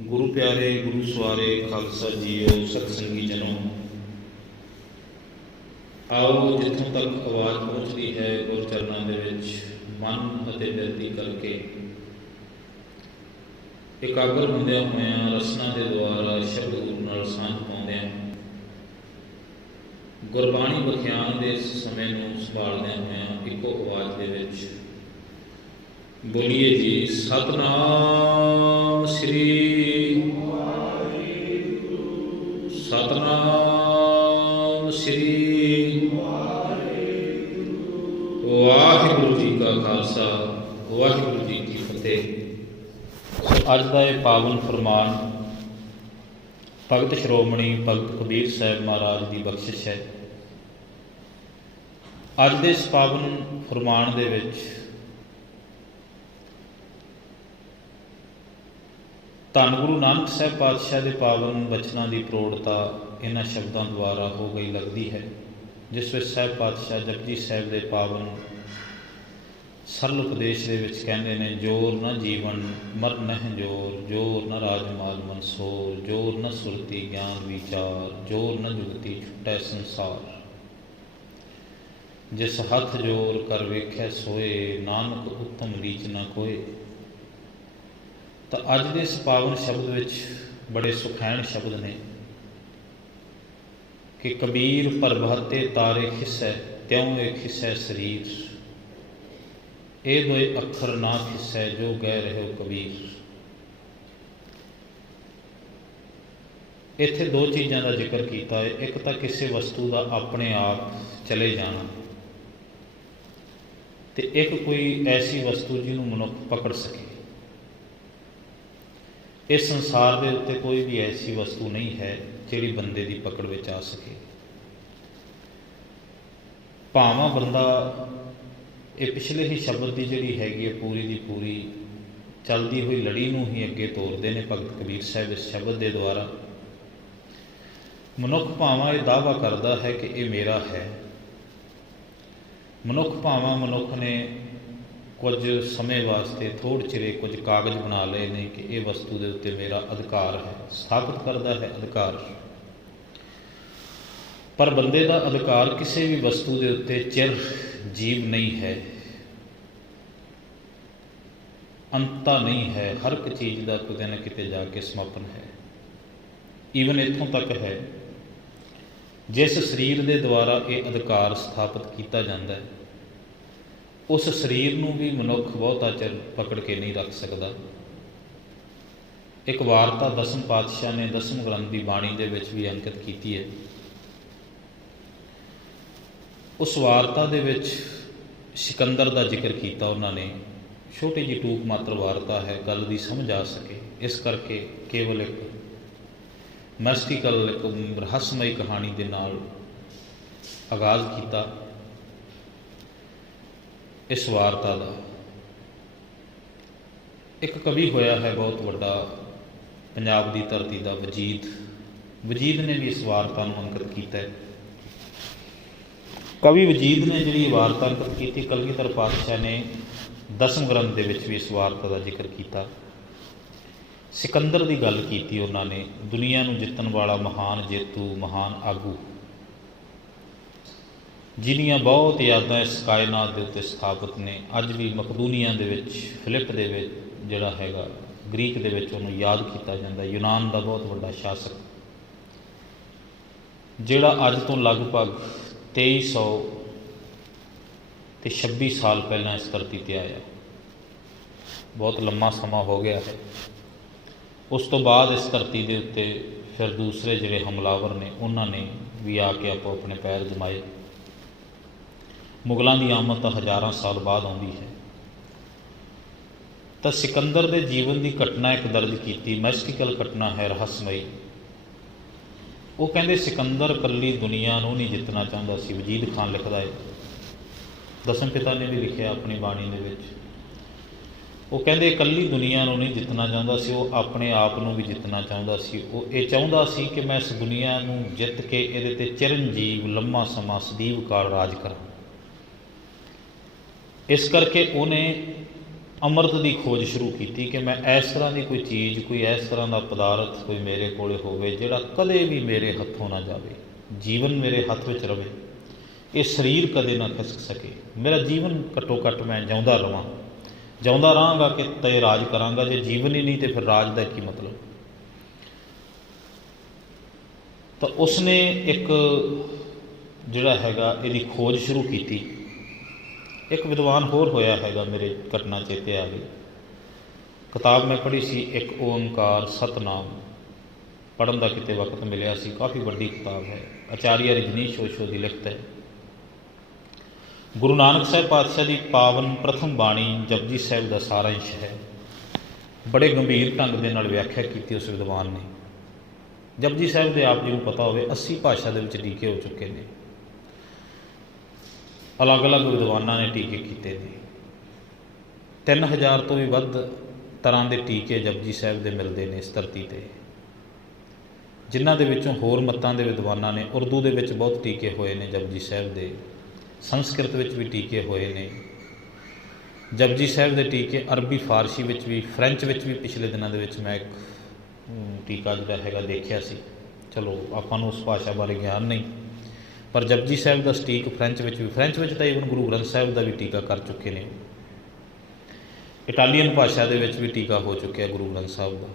गुरु प्यारे गुरु सवारे खालसा जीओ सत्संगी जनों, आओ जिथों तक आवाज़ पहुँचती है गुर चरणों के मन ਅਤੇ ਬੇਨਤੀ करके ਇਕਾਗਰ ਹੁੰਦਿਆਂ ਹੋਇਆਂ ਰਸਨਾ ਦੇ ਦੁਆਰਾ ਸ਼ਬਦ ਗੁਰੂ ਨਾਲ ਸਾਂਝ ਪਾਉਂਦਿਆਂ ਗੁਰਬਾਣੀ ਵਿਖਿਆਨ ਦੇ ਇਸ ਸਮੇਂ ਨੂੰ ਸੰਭਾਲਦਿਆਂ ਹੋਇਆਂ ਇੱਕੋ ਆਵਾਜ਼ ਦੇ ਵਿੱਚ ਬੋਲੀਏ ਜੀ ਸਤਨਾਮ ਸ੍ਰੀ ਸਤਨਾਮ ਸ੍ਰੀ ਵਾਹਿਗੁਰੂ ਜੀ ਕਾ ਖਾਲਸਾ ਵਾਹਿਗੁਰੂ ਜੀ ਕੀ ਫਤਿਹ। ਅੱਜ ਦਾ ਇਹ ਪਾਵਨ ਫਰਮਾਨ ਭਗਤ ਸ਼੍ਰੋਮਣੀ ਭਗਤ ਕਬੀਰ ਸਾਹਿਬ ਮਹਾਰਾਜ ਦੀ ਬਖਸ਼ਿਸ਼ ਹੈ। ਅੱਜ ਦੇ ਇਸ ਪਾਵਨ ਫਰਮਾਨ ਦੇ ਵਿੱਚ ਧੰਨ ਗੁਰੂ ਨਾਨਕ ਸਾਹਿਬ ਪਾਤਸ਼ਾਹ ਦੇ ਪਾਵਨ ਬਚਨਾਂ ਦੀ ਪ੍ਰੋੜਤਾ ਇਹਨਾਂ ਸ਼ਬਦਾਂ ਦੁਆਰਾ ਹੋ ਗਈ ਲੱਗਦੀ ਹੈ, ਜਿਸ ਵਿੱਚ ਸਾਹਿਬ ਪਾਤਸ਼ਾਹ ਜਪਜੀ ਸਾਹਿਬ ਦੇ ਪਾਵਨ ਸਰਲ ਉਪਦੇਸ਼ ਦੇ ਵਿੱਚ ਕਹਿੰਦੇ ਨੇ, ਜੋਰ ਨ ਜੀਵਨ ਮਰ ਨਹਿ ਜੋਰ, ਜੋਰ ਨ ਰਾਜਮਾਲ ਮਨਸੋਰ, ਜੋਰ ਨ ਸੁਰਤੀ ਗਿਆਨ ਵਿਚਾਰ, ਜੋਰ ਨ ਜੁਗਤੀ ਛੁਟੈ ਸੰਸਾਰ, ਜਿਸ ਹੱਥ ਜੋਰ ਕਰ ਵੇਖੈ ਸੋਏ, ਨਾਨਕ ਉੱਤਮ ਰੀਚ ਨ ਕੋਏ। ਤਾਂ ਅੱਜ ਦੇ ਇਸ ਪਾਵਨ ਸ਼ਬਦ ਵਿੱਚ ਬੜੇ ਸੁਖੈਣ ਸ਼ਬਦ ਨੇ ਕਿ ਕਬੀਰ ਪ੍ਰਭਾਤੇ ਤਾਰੇ ਖਿਸੈ, ਤਿਉਂ ਇਹ ਖਿਸੈ ਸਰੀਰ, ਇਹ ਦੋਏ ਅੱਖਰ ਨਾ ਖਿਸੈ, ਜੋ ਗਏ ਰਹਿਓ ਕਬੀਰ। ਇੱਥੇ ਦੋ ਚੀਜ਼ਾਂ ਦਾ ਜ਼ਿਕਰ ਕੀਤਾ ਹੈ। ਇੱਕ ਤਾਂ ਕਿਸੇ ਵਸਤੂ ਦਾ ਆਪਣੇ ਆਪ ਚਲੇ ਜਾਣਾ, ਤੇ ਇੱਕ ਕੋਈ ਐਸੀ ਵਸਤੂ ਜਿਹਨੂੰ ਮਨੁੱਖ ਪਕੜ ਸਕੇ। ਇਸ ਸੰਸਾਰ ਦੇ ਉੱਤੇ ਕੋਈ ਵੀ ਐਸੀ ਵਸਤੂ ਨਹੀਂ ਹੈ ਜਿਹੜੀ ਬੰਦੇ ਦੀ ਪਕੜ ਵਿੱਚ ਆ ਸਕੇ। ਭਾਵਾਂ ਬੰਦਾ ਇਹ ਪਿਛਲੇ ਹੀ ਸ਼ਬਦ ਦੀ ਜਿਹੜੀ ਹੈਗੀ ਹੈ ਪੂਰੀ ਦੀ ਪੂਰੀ ਚੱਲਦੀ ਹੋਈ ਲੜੀ ਨੂੰ ਹੀ ਅੱਗੇ ਤੋਰਦੇ ਨੇ ਭਗਤ ਕਬੀਰ ਸਾਹਿਬ ਇਸ ਸ਼ਬਦ ਦੇ ਦੁਆਰਾ। ਮਨੁੱਖ ਭਾਵਾਂ ਇਹ ਦਾਅਵਾ ਕਰਦਾ ਹੈ ਕਿ ਇਹ ਮੇਰਾ ਹੈ। ਮਨੁੱਖ ਭਾਵਾਂ ਮਨੁੱਖ ਨੇ ਕੁਝ ਸਮੇਂ ਵਾਸਤੇ ਥੋੜ੍ਹੇ ਚਿਰੇ ਕੁਝ ਕਾਗਜ਼ ਬਣਾ ਲਏ ਨੇ ਕਿ ਇਹ ਵਸਤੂ ਦੇ ਉੱਤੇ ਮੇਰਾ ਅਧਿਕਾਰ ਹੈ, ਸਥਾਪਿਤ ਕਰਦਾ ਹੈ ਅਧਿਕਾਰ। ਪਰ ਬੰਦੇ ਦਾ ਅਧਿਕਾਰ ਕਿਸੇ ਵੀ ਵਸਤੂ ਦੇ ਉੱਤੇ ਚਿਰ ਜੀਵ ਨਹੀਂ ਹੈ, ਅੰਤਾ ਨਹੀਂ ਹੈ। ਹਰ ਇੱਕ ਚੀਜ਼ ਦਾ ਕਿਤੇ ਨਾ ਕਿਤੇ ਜਾ ਕੇ ਸਮਾਪਨ ਹੈ। ਈਵਨ ਇੱਥੋਂ ਤੱਕ ਹੈ ਜਿਸ ਸਰੀਰ ਦੇ ਦੁਆਰਾ ਇਹ ਅਧਿਕਾਰ ਸਥਾਪਿਤ ਕੀਤਾ ਜਾਂਦਾ ਹੈ, ਉਸ ਸਰੀਰ ਨੂੰ ਵੀ ਮਨੁੱਖ ਬਹੁਤਾ ਚਿਰ ਪਕੜ ਕੇ ਨਹੀਂ ਰੱਖ ਸਕਦਾ। ਇੱਕ ਵਾਰਤਾ ਦਸਮ ਪਾਤਸ਼ਾਹ ਨੇ ਦਸਮ ਗ੍ਰੰਥ ਦੀ ਬਾਣੀ ਦੇ ਵਿੱਚ ਵੀ ਅੰਕਿਤ ਕੀਤੀ ਹੈ। ਉਸ ਵਾਰਤਾ ਦੇ ਵਿੱਚ ਸਿਕੰਦਰ ਦਾ ਜ਼ਿਕਰ ਕੀਤਾ ਉਹਨਾਂ ਨੇ। ਛੋਟੀ ਜਿਹੀ ਟੂਕ ਮਾਤਰ ਵਾਰਤਾ ਹੈ, ਗੱਲ ਦੀ ਸਮਝ ਆ ਸਕੇ, ਇਸ ਕਰਕੇ ਕੇਵਲ ਇੱਕ ਮੈਸਟੀਕਲ ਇੱਕ ਰਹੱਸਮਈ ਕਹਾਣੀ ਦੇ ਨਾਲ ਆਗਾਜ਼ ਕੀਤਾ ਇਸ ਵਾਰਤਾ ਦਾ। ਇੱਕ ਕਵੀ ਹੋਇਆ ਹੈ ਬਹੁਤ ਵੱਡਾ ਪੰਜਾਬ ਦੀ ਧਰਤੀ ਦਾ, ਵਜੀਦ ਨੇ ਵੀ ਇਸ ਵਾਰਤਾ ਨੂੰ ਅੰਕਿਤ ਕੀਤਾ ਹੈ। ਕਵੀ ਵਜੀਦ ਨੇ ਜਿਹੜੀ ਵਾਰਤਾ ਅੰਕਿਤ ਕੀਤੀ, ਕਲਗੀਧਰ ਪਾਤਸ਼ਾਹ ਨੇ ਦਸਮ ਗ੍ਰੰਥ ਦੇ ਵਿੱਚ ਵੀ ਇਸ ਵਾਰਤਾ ਦਾ ਜ਼ਿਕਰ ਕੀਤਾ। ਸਿਕੰਦਰ ਦੀ ਗੱਲ ਕੀਤੀ ਉਹਨਾਂ ਨੇ, ਦੁਨੀਆ ਨੂੰ ਜਿੱਤਣ ਵਾਲਾ ਮਹਾਨ ਜੇਤੂ, ਮਹਾਨ ਆਗੂ, ਜਿਹਦੀਆਂ ਬਹੁਤ ਯਾਦਾਂ ਇਸ ਕਾਇਨਾਤ ਦੇ ਉੱਤੇ ਸਥਾਪਿਤ ਨੇ। ਅੱਜ ਵੀ ਮਕਦੂਨੀਆ ਦੇ ਵਿੱਚ, ਫਿਲਿਪ ਦੇ ਵਿੱਚ ਜਿਹੜਾ ਹੈਗਾ, ਗ੍ਰੀਕ ਦੇ ਵਿੱਚ ਉਹਨੂੰ ਯਾਦ ਕੀਤਾ ਜਾਂਦਾ। ਯੂਨਾਨ ਦਾ ਬਹੁਤ ਵੱਡਾ ਸ਼ਾਸਕ, ਜਿਹੜਾ ਅੱਜ ਤੋਂ ਲਗਭਗ 2326 ਸਾਲ ਪਹਿਲਾਂ ਇਸ ਧਰਤੀ 'ਤੇ ਆਇਆ। ਬਹੁਤ ਲੰਮਾ ਸਮਾਂ ਹੋ ਗਿਆ ਹੈ। ਉਸ ਤੋਂ ਬਾਅਦ ਇਸ ਧਰਤੀ ਦੇ ਉੱਤੇ ਫਿਰ ਦੂਸਰੇ ਜਿਹੜੇ ਹਮਲਾਵਰ ਨੇ ਉਹਨਾਂ ਨੇ ਵੀ ਆ ਕੇ ਆਪੋ ਆਪਣੇ ਪੈਰ ਜਮਾਏ। ਮੁਗਲਾਂ ਦੀ ਆਮਦ ਤਾਂ ਹਜ਼ਾਰਾਂ ਸਾਲ ਬਾਅਦ ਆਉਂਦੀ ਹੈ। ਤਾਂ ਸਿਕੰਦਰ ਦੇ ਜੀਵਨ ਦੀ ਘਟਨਾ ਇੱਕ ਦਰਜ ਕੀਤੀ, ਮੈਸਟੀਕਲ ਘਟਨਾ ਹੈ, ਰਹੱਸਮਈ। ਉਹ ਕਹਿੰਦੇ ਸਿਕੰਦਰ ਇਕੱਲੀ ਦੁਨੀਆ ਨੂੰ ਨਹੀਂ ਜਿੱਤਣਾ ਚਾਹੁੰਦਾ ਸੀ। ਵਜੀਦ ਖਾਨ ਲਿਖਦਾ ਹੈ, ਦਸਮ ਪਿਤਾ ਨੇ ਵੀ ਲਿਖਿਆ ਆਪਣੀ ਬਾਣੀ ਦੇ ਵਿੱਚ। ਉਹ ਕਹਿੰਦੇ ਇਕੱਲੀ ਦੁਨੀਆ ਨੂੰ ਨਹੀਂ ਜਿੱਤਣਾ ਚਾਹੁੰਦਾ ਸੀ, ਉਹ ਆਪਣੇ ਆਪ ਨੂੰ ਵੀ ਜਿੱਤਣਾ ਚਾਹੁੰਦਾ ਸੀ। ਉਹ ਇਹ ਚਾਹੁੰਦਾ ਸੀ ਕਿ ਮੈਂ ਇਸ ਦੁਨੀਆ ਨੂੰ ਜਿੱਤ ਕੇ ਇਹਦੇ 'ਤੇ ਚਿਰੰਜੀਵ ਲੰਮਾ ਸਮਾਂ ਸਦੀਵ ਕਾਲ ਰਾਜ ਕਰਾਂ। ਇਸ ਕਰਕੇ ਉਹਨੇ ਅੰਮ੍ਰਿਤ ਦੀ ਖੋਜ ਸ਼ੁਰੂ ਕੀਤੀ ਕਿ ਮੈਂ ਇਸ ਤਰ੍ਹਾਂ ਦੀ ਕੋਈ ਚੀਜ਼, ਕੋਈ ਇਸ ਤਰ੍ਹਾਂ ਦਾ ਪਦਾਰਥ ਕੋਈ ਮੇਰੇ ਕੋਲ ਹੋਵੇ ਜਿਹੜਾ ਕਦੇ ਵੀ ਮੇਰੇ ਹੱਥੋਂ ਨਾ ਜਾਵੇ, ਜੀਵਨ ਮੇਰੇ ਹੱਥ ਵਿੱਚ ਰਵੇ, ਇਹ ਸਰੀਰ ਕਦੇ ਨਾ ਖਿਸਕ ਸਕੇ, ਮੇਰਾ ਜੀਵਨ ਘੱਟੋ ਘੱਟ ਮੈਂ ਜਿਉਂਦਾ ਰਹਾਂ, ਜਿਉਂਦਾ ਰਹਾਂਗਾ ਕਿ ਤੇ ਰਾਜ ਕਰਾਂਗਾ, ਜੇ ਜੀਵਨ ਹੀ ਨਹੀਂ ਤਾਂ ਫਿਰ ਰਾਜ ਦਾ ਕੀ ਮਤਲਬ। ਤਾਂ ਉਸਨੇ ਇੱਕ ਜਿਹੜਾ ਹੈਗਾ ਇਹਦੀ ਖੋਜ ਸ਼ੁਰੂ ਕੀਤੀ। ਇੱਕ ਵਿਦਵਾਨ ਹੋਰ ਹੋਇਆ ਹੈਗਾ, ਮੇਰੇ ਘਟਨਾ ਚੇਤੇ ਆ ਗਈ, ਕਿਤਾਬ ਮੈਂ ਪੜ੍ਹੀ ਸੀ ਇੱਕ ਓਂਕਾਰ ਸਤਨਾਮ, ਪੜ੍ਹਨ ਦਾ ਕਿਤੇ ਵਕਤ ਮਿਲਿਆ ਸੀ, ਕਾਫੀ ਵੱਡੀ ਕਿਤਾਬ ਹੈ, ਆਚਾਰੀਆ ਰਜਨੀਸ਼ ਓਸ਼ੋ ਦੀ ਲਿਖਤ ਹੈ। ਗੁਰੂ ਨਾਨਕ ਸਾਹਿਬ ਪਾਤਸ਼ਾਹ ਦੀ ਪਾਵਨ ਪ੍ਰਥਮ ਬਾਣੀ ਜਪਜੀ ਸਾਹਿਬ ਦਾ ਸਾਰਾਂਸ਼ ਹੈ। ਬੜੇ ਗੰਭੀਰ ਢੰਗ ਦੇ ਨਾਲ ਵਿਆਖਿਆ ਕੀਤੀ ਉਸ ਵਿਦਵਾਨ ਨੇ। ਜਪਜੀ ਸਾਹਿਬ ਦੇ ਆਪ ਜੀ ਨੂੰ ਪਤਾ ਹੋਵੇ 80 ਭਾਸ਼ਾ ਦੇ ਵਿੱਚ ਟੀਕੇ ਹੋ ਚੁੱਕੇ ਨੇ, ਅਲੱਗ-ਅਲੱਗ ਵਿਦਵਾਨਾਂ ਨੇ ਟੀਕੇ ਕੀਤੇ ਨੇ। 3000 ਤੋਂ ਵੀ ਵੱਧ ਤਰ੍ਹਾਂ ਦੇ ਟੀਕੇ ਜਪਜੀ ਸਾਹਿਬ ਦੇ ਮਿਲਦੇ ਨੇ ਇਸ ਧਰਤੀ 'ਤੇ, ਜਿਨ੍ਹਾਂ ਦੇ ਵਿੱਚੋਂ ਹੋਰ ਮੱਤਾਂ ਦੇ ਵਿਦਵਾਨਾਂ ਨੇ ਉਰਦੂ ਦੇ ਵਿੱਚ ਬਹੁਤ ਟੀਕੇ ਹੋਏ ਨੇ ਜਪਜੀ ਸਾਹਿਬ ਦੇ, ਸੰਸਕ੍ਰਿਤ ਵਿੱਚ ਵੀ ਟੀਕੇ ਹੋਏ ਨੇ ਜਪਜੀ ਸਾਹਿਬ ਦੇ ਟੀਕੇ, ਅਰਬੀ ਫਾਰਸੀ ਵਿੱਚ ਵੀ, ਫਰੈਂਚ ਵਿੱਚ ਵੀ। ਪਿਛਲੇ ਦਿਨਾਂ ਦੇ ਵਿੱਚ ਮੈਂ ਇੱਕ ਟੀਕਾ ਜਿਹੜਾ ਹੈਗਾ ਦੇਖਿਆ ਸੀ। ਚਲੋ ਆਪਾਂ ਨੂੰ ਉਸ ਭਾਸ਼ਾ ਬਾਰੇ ਗਿਆਨ ਨਹੀਂ, ਪਰ ਜਪਜੀ ਸਾਹਿਬ ਦਾ ਸਟੀਕ ਫਰੈਂਚ ਵਿੱਚ ਵੀ, ਫਰੈਂਚ ਵਿੱਚ ਤਾਂ ਈਵਨ ਗੁਰੂ ਗ੍ਰੰਥ ਸਾਹਿਬ ਦਾ ਵੀ ਟੀਕਾ ਕਰ ਚੁੱਕੇ ਨੇ। ਇਟਾਲੀਅਨ ਭਾਸ਼ਾ ਦੇ ਵਿੱਚ ਵੀ ਟੀਕਾ ਹੋ ਚੁੱਕਿਆ ਗੁਰੂ ਗ੍ਰੰਥ ਸਾਹਿਬ ਦਾ।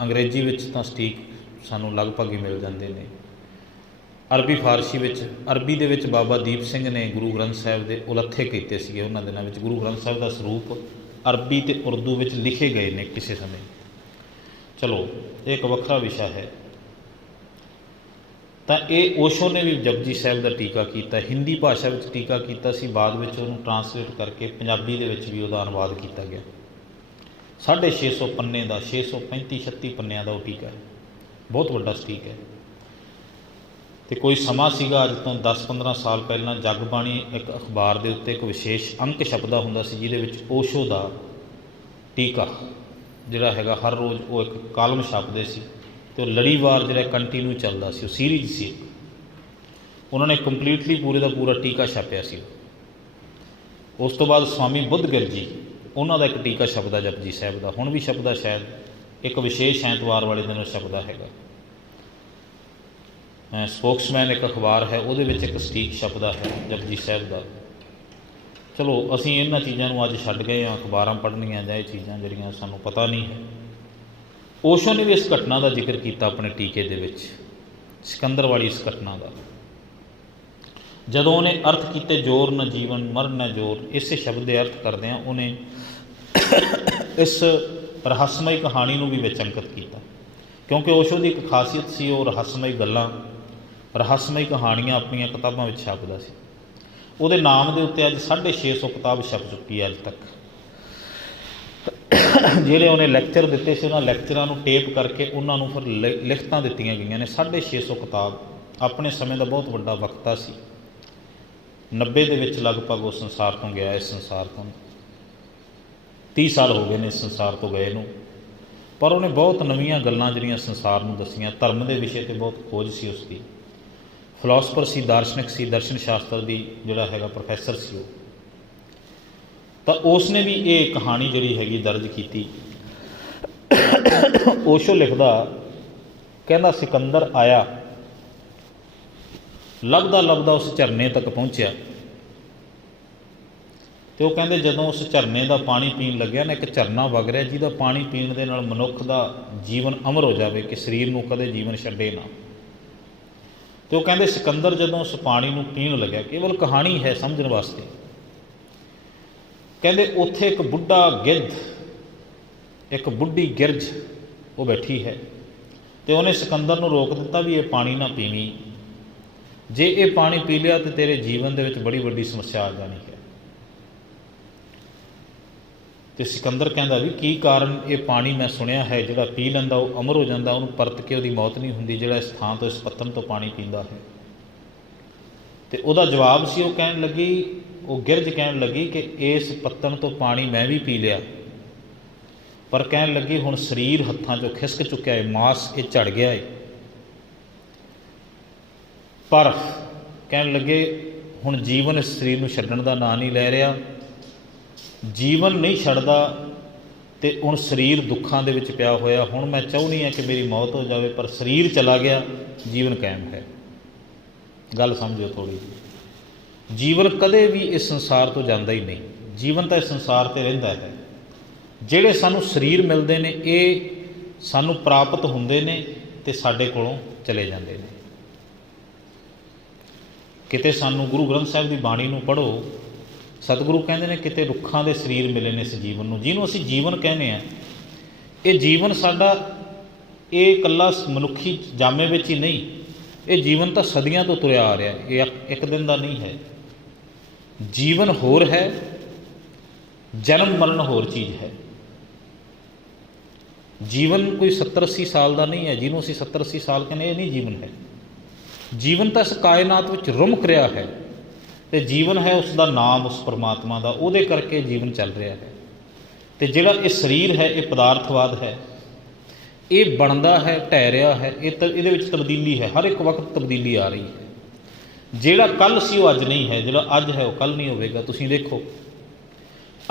ਅੰਗਰੇਜ਼ੀ ਵਿੱਚ ਤਾਂ ਸਟੀਕ ਸਾਨੂੰ ਲਗਭਗ ਹੀ ਮਿਲ ਜਾਂਦੇ ਨੇ। ਅਰਬੀ ਫਾਰਸੀ ਵਿੱਚ, ਅਰਬੀ ਦੇ ਵਿੱਚ ਬਾਬਾ ਦੀਪ ਸਿੰਘ ਨੇ ਗੁਰੂ ਗ੍ਰੰਥ ਸਾਹਿਬ ਦੇ ਉਲੱਥੇ ਕੀਤੇ ਸੀਗੇ ਉਹਨਾਂ ਦਿਨਾਂ ਵਿੱਚ। ਗੁਰੂ ਗ੍ਰੰਥ ਸਾਹਿਬ ਦਾ ਸਰੂਪ ਅਰਬੀ ਅਤੇ ਉਰਦੂ ਵਿੱਚ ਲਿਖੇ ਗਏ ਨੇ ਕਿਸੇ ਸਮੇਂ। ਚਲੋ ਇਹ ਇੱਕ ਵੱਖਰਾ ਵਿਸ਼ਾ ਹੈ। ਤਾਂ ਇਹ ਓਸ਼ੋ ਨੇ ਵੀ ਜਪਜੀ ਸਾਹਿਬ ਦਾ ਟੀਕਾ ਕੀਤਾ, ਹਿੰਦੀ ਭਾਸ਼ਾ ਵਿੱਚ ਟੀਕਾ ਕੀਤਾ ਸੀ, ਬਾਅਦ ਵਿੱਚ ਉਹਨੂੰ ਟਰਾਂਸਲੇਟ ਕਰਕੇ ਪੰਜਾਬੀ ਦੇ ਵਿੱਚ ਵੀ ਉਹਦਾ ਅਨੁਵਾਦ ਕੀਤਾ ਗਿਆ। 650 ਪੰਨੇ ਦਾ, 635-36 ਪੰਨਿਆਂ ਦਾ ਉਹ ਟੀਕਾ ਹੈ, ਬਹੁਤ ਵੱਡਾ ਸਟੀਕ ਹੈ। ਅਤੇ ਕੋਈ ਸਮਾਂ ਸੀਗਾ ਅੱਜ ਤੋਂ 10-15 ਸਾਲ ਪਹਿਲਾਂ, ਜਗਬਾਣੀ ਇੱਕ ਅਖਬਾਰ ਦੇ ਉੱਤੇ ਇੱਕ ਵਿਸ਼ੇਸ਼ ਅੰਕ ਛਪਦਾ ਹੁੰਦਾ ਸੀ ਜਿਹਦੇ ਵਿੱਚ ਓਸ਼ੋ ਦਾ ਟੀਕਾ ਜਿਹੜਾ ਹੈਗਾ ਹਰ ਰੋਜ਼ ਉਹ ਇੱਕ ਕਾਲਮ ਛਪਦੇ ਸੀ, ਅਤੇ ਉਹ ਲੜੀਵਾਰ ਜਿਹੜਾ ਕੰਟੀਨਿਊ ਚੱਲਦਾ ਸੀ, ਉਹ ਸੀਰੀਜ਼ ਸੀ। ਉਹਨਾਂ ਨੇ ਕੰਪਲੀਟਲੀ ਪੂਰੇ ਦਾ ਪੂਰਾ ਟੀਕਾ ਛਾਪਿਆ ਸੀ। ਉਸ ਤੋਂ ਬਾਅਦ ਸਵਾਮੀ ਬੁੱਧਗਿਰ ਜੀ, ਉਹਨਾਂ ਦਾ ਇੱਕ ਟੀਕਾ ਛਪਦਾ ਜਪਜੀ ਸਾਹਿਬ ਦਾ, ਹੁਣ ਵੀ ਛਪਦਾ, ਸ਼ਾਇਦ ਇੱਕ ਵਿਸ਼ੇਸ਼ ਐਤਵਾਰ ਵਾਲੇ ਦਿਨ ਛਪਦਾ ਹੈਗਾ। ਸਪੋਕਸਮੈਨ ਇੱਕ ਅਖਬਾਰ ਹੈ, ਉਹਦੇ ਵਿੱਚ ਇੱਕ ਸਟੀਕ ਛਪਦਾ ਹੈ ਜਪਜੀ ਸਾਹਿਬ ਦਾ। ਚਲੋ ਅਸੀਂ ਇਹਨਾਂ ਚੀਜ਼ਾਂ ਨੂੰ ਅੱਜ ਛੱਡ ਗਏ ਹਾਂ, ਅਖਬਾਰਾਂ ਪੜ੍ਹਨੀਆਂ ਜਾਂ ਇਹ ਚੀਜ਼ਾਂ ਜਿਹੜੀਆਂ ਸਾਨੂੰ ਪਤਾ ਨਹੀਂ ਹੈ। ਓਸ਼ੋ ਨੇ ਵੀ ਇਸ ਘਟਨਾ ਦਾ ਜ਼ਿਕਰ ਕੀਤਾ ਆਪਣੇ ਟੀਕੇ ਦੇ ਵਿੱਚ, ਸਿਕੰਦਰ ਵਾਲੀ ਇਸ ਘਟਨਾ ਦਾ। ਜਦੋਂ ਉਹਨੇ ਅਰਥ ਕੀਤੇ ਜੋਰ ਨ ਜੀਵਨ ਮਰਨ ਨ ਜੋਰ, ਇਸੇ ਸ਼ਬਦ ਦੇ ਅਰਥ ਕਰਦਿਆਂ ਉਹਨੇ ਇਸ ਰਹੱਸਮਈ ਕਹਾਣੀ ਨੂੰ ਵੀ ਵਿੱਚ ਅੰਕਿਤ ਕੀਤਾ, ਕਿਉਂਕਿ ਓਸ਼ੋ ਦੀ ਇੱਕ ਖਾਸੀਅਤ ਸੀ, ਉਹ ਰਹੱਸਮਈ ਗੱਲਾਂ, ਰਹੱਸਮਈ ਕਹਾਣੀਆਂ ਆਪਣੀਆਂ ਕਿਤਾਬਾਂ ਵਿੱਚ ਛਾਪਦਾ ਸੀ। ਉਹਦੇ ਨਾਮ ਦੇ ਉੱਤੇ ਅੱਜ 650 ਕਿਤਾਬ ਛਪ ਚੁੱਕੀ ਹੈ ਅੱਜ ਤੱਕ। ਜਿਹੜੇ ਉਹਨੇ ਲੈਕਚਰ ਦਿੱਤੇ ਸੀ, ਉਹਨਾਂ ਲੈਕਚਰਾਂ ਨੂੰ ਟੇਪ ਕਰਕੇ ਉਹਨਾਂ ਨੂੰ ਫਿਰ ਲਿਖਤਾਂ ਦਿੱਤੀਆਂ ਗਈਆਂ ਨੇ। 650 ਕਿਤਾਬ, ਆਪਣੇ ਸਮੇਂ ਦਾ ਬਹੁਤ ਵੱਡਾ ਵਕਤਾ ਸੀ। 90 ਦੇ ਵਿੱਚ ਲਗਭਗ ਉਹ ਸੰਸਾਰ ਤੋਂ ਗਿਆ। ਇਸ ਸੰਸਾਰ ਤੋਂ 30 ਸਾਲ ਹੋ ਗਏ ਨੇ ਇਸ ਸੰਸਾਰ ਤੋਂ ਗਏ ਨੂੰ, ਪਰ ਉਹਨੇ ਬਹੁਤ ਨਵੀਆਂ ਗੱਲਾਂ ਜਿਹੜੀਆਂ ਸੰਸਾਰ ਨੂੰ ਦੱਸੀਆਂ। ਧਰਮ ਦੇ ਵਿਸ਼ੇ 'ਤੇ ਬਹੁਤ ਖੋਜ ਸੀ ਉਸਦੀ, ਫਿਲਾਸਫਰ ਸੀ, ਦਾਰਸ਼ਨਿਕ ਸੀ, ਦਰਸ਼ਨ ਸ਼ਾਸਤਰ ਦੀ ਜਿਹੜਾ ਹੈਗਾ ਪ੍ਰੋਫੈਸਰ ਸੀ ਉਹ। ਤਾਂ ਉਸ ਨੇ ਵੀ ਇਹ ਕਹਾਣੀ ਜਿਹੜੀ ਹੈਗੀ ਦਰਜ ਕੀਤੀ। ਓਸ਼ੋ ਲਿਖਦਾ, ਕਹਿੰਦਾ ਸਿਕੰਦਰ ਆਇਆ, ਲੱਭਦਾ ਲੱਭਦਾ ਉਸ ਝਰਨੇ ਤੱਕ ਪਹੁੰਚਿਆ, ਅਤੇ ਉਹ ਕਹਿੰਦੇ ਜਦੋਂ ਉਸ ਝਰਨੇ ਦਾ ਪਾਣੀ ਪੀਣ ਲੱਗਿਆ ਨਾ, ਇੱਕ ਝਰਨਾ ਵਗ ਰਿਹਾ ਜਿਹਦਾ ਪਾਣੀ ਪੀਣ ਦੇ ਨਾਲ ਮਨੁੱਖ ਦਾ ਜੀਵਨ ਅਮਰ ਹੋ ਜਾਵੇ, ਕਿ ਸਰੀਰ ਨੂੰ ਕਦੇ ਜੀਵਨ ਛੱਡੇ ਨਾ। ਅਤੇ ਉਹ ਕਹਿੰਦੇ ਸਿਕੰਦਰ ਜਦੋਂ ਉਸ ਪਾਣੀ ਨੂੰ ਪੀਣ ਲੱਗਿਆ, ਕੇਵਲ ਕਹਾਣੀ ਹੈ ਸਮਝਣ ਵਾਸਤੇ, ਕਹਿੰਦੇ ਉੱਥੇ ਇੱਕ ਬੁੱਢਾ ਗਿੱਧ, ਇੱਕ ਬੁੱਢੀ ਗਿਰਝ ਉਹ ਬੈਠੀ ਹੈ, ਅਤੇ ਉਹਨੇ ਸਿਕੰਦਰ ਨੂੰ ਰੋਕ ਦਿੱਤਾ ਵੀ ਇਹ ਪਾਣੀ ਨਾ ਪੀਵੀਂ, ਜੇ ਇਹ ਪਾਣੀ ਪੀ ਲਿਆ ਤਾਂ ਤੇਰੇ ਜੀਵਨ ਦੇ ਵਿੱਚ ਬੜੀ ਵੱਡੀ ਸਮੱਸਿਆ ਆ ਜਾਣੀ ਹੈ। ਅਤੇ ਸਿਕੰਦਰ ਕਹਿੰਦਾ ਵੀ ਕੀ ਕਾਰਨ? ਇਹ ਪਾਣੀ ਮੈਂ ਸੁਣਿਆ ਹੈ ਜਿਹੜਾ ਪੀ ਲੈਂਦਾ ਉਹ ਅਮਰ ਹੋ ਜਾਂਦਾ, ਉਹਨੂੰ ਪਰਤ ਕੇ ਉਹਦੀ ਮੌਤ ਨਹੀਂ ਹੁੰਦੀ, ਜਿਹੜਾ ਇਸ ਥਾਂ ਤੋਂ, ਇਸ ਪੱਤਨ ਤੋਂ ਪਾਣੀ ਪੀਂਦਾ ਹੈ। ਅਤੇ ਉਹਦਾ ਜਵਾਬ ਸੀ, ਉਹ ਕਹਿਣ ਲੱਗੀ, ਉਹ ਗਿਰਝ ਕਹਿਣ ਲੱਗੀ ਕਿ ਇਸ ਪੱਤਨ ਤੋਂ ਪਾਣੀ ਮੈਂ ਵੀ ਪੀ ਲਿਆ, ਪਰ ਕਹਿਣ ਲੱਗੀ ਹੁਣ ਸਰੀਰ ਹੱਥਾਂ 'ਚੋਂ ਖਿਸਕ ਚੁੱਕਿਆ ਹੈ, ਮਾਸ ਇਹ ਝੜ ਗਿਆ ਹੈ, ਪਰ ਕਹਿਣ ਲੱਗੇ ਹੁਣ ਜੀਵਨ ਇਸ ਸਰੀਰ ਨੂੰ ਛੱਡਣ ਦਾ ਨਾਂ ਨਹੀਂ ਲੈ ਰਿਹਾ, ਜੀਵਨ ਨਹੀਂ ਛੱਡਦਾ ਅਤੇ ਹੁਣ ਸਰੀਰ ਦੁੱਖਾਂ ਦੇ ਵਿੱਚ ਪਿਆ ਹੋਇਆ। ਹੁਣ ਮੈਂ ਚਾਹੁੰਦੀ ਹਾਂ ਕਿ ਮੇਰੀ ਮੌਤ ਹੋ ਜਾਵੇ, ਪਰ ਸਰੀਰ ਚਲਾ ਗਿਆ, ਜੀਵਨ ਕਾਇਮ ਹੈ। ਗੱਲ ਸਮਝੋ ਥੋੜ੍ਹੀ ਜਿਹੀ। ਜੀਵਨ ਕਦੇ ਵੀ ਇਸ ਸੰਸਾਰ ਤੋਂ ਜਾਂਦਾ ਹੀ ਨਹੀਂ। ਜੀਵਨ ਤਾਂ ਇਸ ਸੰਸਾਰ 'ਤੇ ਰਹਿੰਦਾ ਹੈ। ਜਿਹੜੇ ਸਾਨੂੰ ਸਰੀਰ ਮਿਲਦੇ ਨੇ ਇਹ ਸਾਨੂੰ ਪ੍ਰਾਪਤ ਹੁੰਦੇ ਨੇ ਅਤੇ ਸਾਡੇ ਕੋਲੋਂ ਚਲੇ ਜਾਂਦੇ ਨੇ। ਕਿਤੇ ਸਾਨੂੰ ਗੁਰੂ ਗ੍ਰੰਥ ਸਾਹਿਬ ਦੀ ਬਾਣੀ ਨੂੰ ਪੜ੍ਹੋ, ਸਤਿਗੁਰੂ ਕਹਿੰਦੇ ਨੇ ਕਿਤੇ ਰੁੱਖਾਂ ਦੇ ਸਰੀਰ ਮਿਲੇ ਨੇ ਇਸ ਜੀਵਨ ਨੂੰ, ਜਿਹਨੂੰ ਅਸੀਂ ਜੀਵਨ ਕਹਿੰਦੇ ਹਾਂ। ਇਹ ਜੀਵਨ ਸਾਡਾ ਇਹ ਇਕੱਲਾ ਮਨੁੱਖੀ ਜਾਮੇ ਵਿੱਚ ਹੀ ਨਹੀਂ, ਇਹ ਜੀਵਨ ਤਾਂ ਸਦੀਆਂ ਤੋਂ ਤੁਰਿਆ ਆ ਰਿਹਾ। ਇਹ ਇੱਕ ਦਿਨ ਦਾ ਨਹੀਂ ਹੈ। ਜੀਵਨ ਹੋਰ ਹੈ, ਜਨਮ ਮਰਨ ਹੋਰ ਚੀਜ਼ ਹੈ। ਜੀਵਨ ਕੋਈ 70-80 ਸਾਲ ਦਾ ਨਹੀਂ ਹੈ। ਜਿਹਨੂੰ ਅਸੀਂ 70-80 ਸਾਲ ਕਹਿੰਦੇ, ਇਹ ਨਹੀਂ ਜੀਵਨ ਹੈ। ਜੀਵਨ ਤਾਂ ਇਸ ਕਾਇਨਾਤ ਵਿੱਚ ਰੁਮਕ ਰਿਹਾ ਹੈ ਅਤੇ ਜੀਵਨ ਹੈ ਉਸ ਦਾ ਨਾਮ, ਉਸ ਪਰਮਾਤਮਾ ਦਾ, ਉਹਦੇ ਕਰਕੇ ਜੀਵਨ ਚੱਲ ਰਿਹਾ ਹੈ। ਅਤੇ ਜਿਹੜਾ ਇਹ ਸਰੀਰ ਹੈ ਇਹ ਪਦਾਰਥਵਾਦ ਹੈ, ਇਹ ਬਣਦਾ ਹੈ, ਢਹਿ ਰਿਹਾ ਹੈ, ਇਹਦੇ ਵਿੱਚ ਤਬਦੀਲੀ ਹੈ। ਹਰ ਇੱਕ ਵਕਤ ਤਬਦੀਲੀ ਆ ਰਹੀ ਹੈ। ਜਿਹੜਾ ਕੱਲ੍ਹ ਸੀ ਉਹ ਅੱਜ ਨਹੀਂ ਹੈ, ਜਿਹੜਾ ਅੱਜ ਹੈ ਉਹ ਕੱਲ੍ਹ ਨਹੀਂ ਹੋਵੇਗਾ। ਤੁਸੀਂ ਦੇਖੋ,